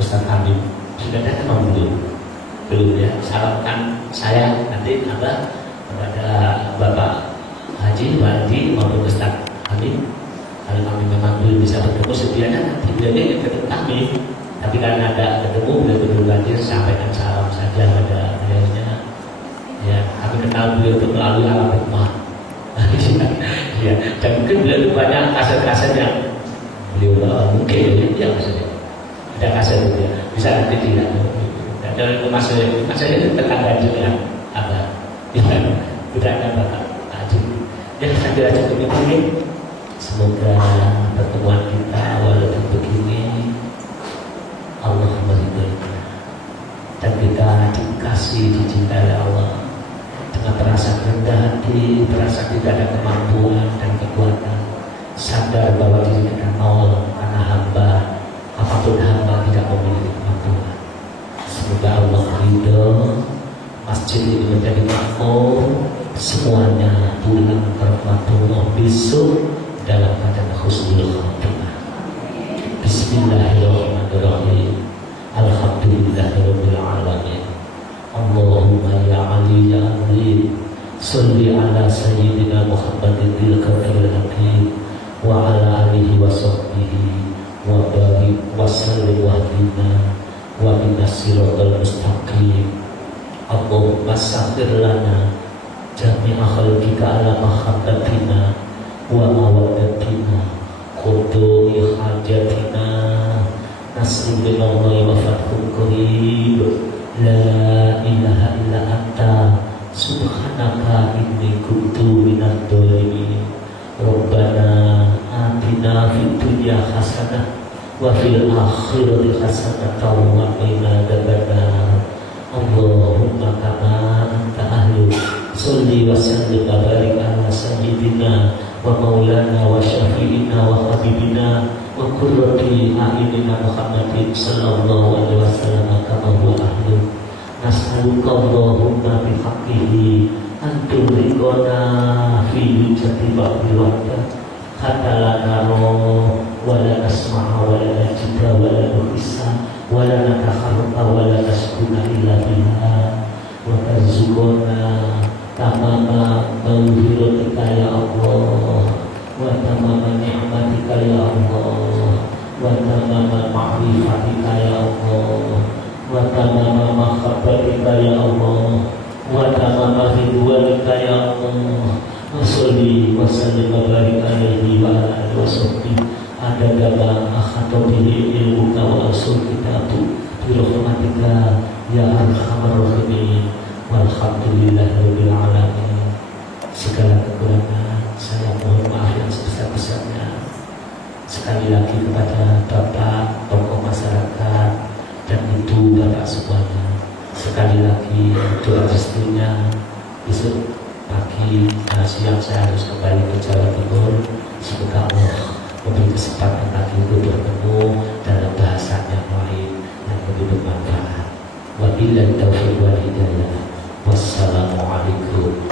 Ustaz kami sudah datang belum ya? Salamkan saya nanti kepada Bapak Haji Wadi maupun Ustaz kami. Kalau kami memang belum bisa bertemu, sedianya nanti beliau ketemu kami. Tapi karena ada ketemu beliau lagi sampaikan salam saja pada beliaunya. Ya, kami kenal beliau itu melalui alam hikmah. Ya, dan mungkin beliau itu banyak kaset-kaset yang beliau mungkin ya maksudnya ada kaset itu ya. Bisa nanti tidak. Dan masa itu tetangga juga apa? Tidak ada bakat aja. Ya saya kira cukup ini. Semoga pertemuan kita walaupun begini Allah meridhoinya dan kita dikasih dicintai Allah dengan perasaan rendah hati, perasaan tidak ada kemampuan dan kekuatan, sadar bahwa diri kita nol karena hamba, apapun hamba tidak memiliki kemampuan. Semoga Allah ridho, masjid ini menjadi makmur, semuanya pulang ke rahmatullah besok dalam keadaan husnul khatimah. Bismillahirrahmanirrahim. Alhamdulillahirabbil alamin. Allahumma ya Ali ya Azim, sholli ala sayyidina Muhammadin bil qadril hakim wa ala alihi wa sahbihi wa barik wa sallim wa hdina wa binas siratal mustaqim. Allahumma saghfir lana jami'a khalqika ala mahabbatina wa mawaddatina qudui hajatina nasrul minallahi wa fathul qarib. La ilaha illa anta subhanaka inni kuntu minadh dhalimin. Rabbana atina fid dunya hasanah wa fil akhirati hasanah wa qina adzabannar. Allahumma kama anta ahlu sholli wa sallim wa barik ala sayyidina wa maulana wa syafi'ina wa habibina wa qurrati a'yunina Muhammadin sallallahu alaihi wasallam kama huwa ahlu. Nas'aluka Allahumma bihaqqihi an turriqana fi yujati ba'di waqta hatta la nara wa la nasma'a wa la najida wa la nuhissa wa la natakharqa wa la naskuna illa biha wa tarzuqana tamama mawfiratika ya Allah wa tamama ni'matika ya Allah wa tamama ma'rifatika ya Allah wa tamama mahabbatika ya Allah wa tamama ridwanika ya Allah. Wa sholli wa sallim wa barik alaihi wa ala alihi wa sahbihi adada ma akhata bihi ilmuka wa asul kitabu bi rahmatika ya arhamar rahimin. Walhamdulillahirabbil alamin. Segala kekurangan saya mohon maaf yang sebesar-besarnya. Sekali lagi kepada Bapak, tokoh masyarakat, dan Ibu Bapak semuanya, sekali lagi doa restunya. Besok pagi, siang saya harus kembali ke Jawa Timur. Semoga Allah memberi kesempatan lagi untuk bertemu dalam bahasa yang lain yang lebih bermanfaat. Wabillahi taufiq wal hidayah. Wassalamualaikum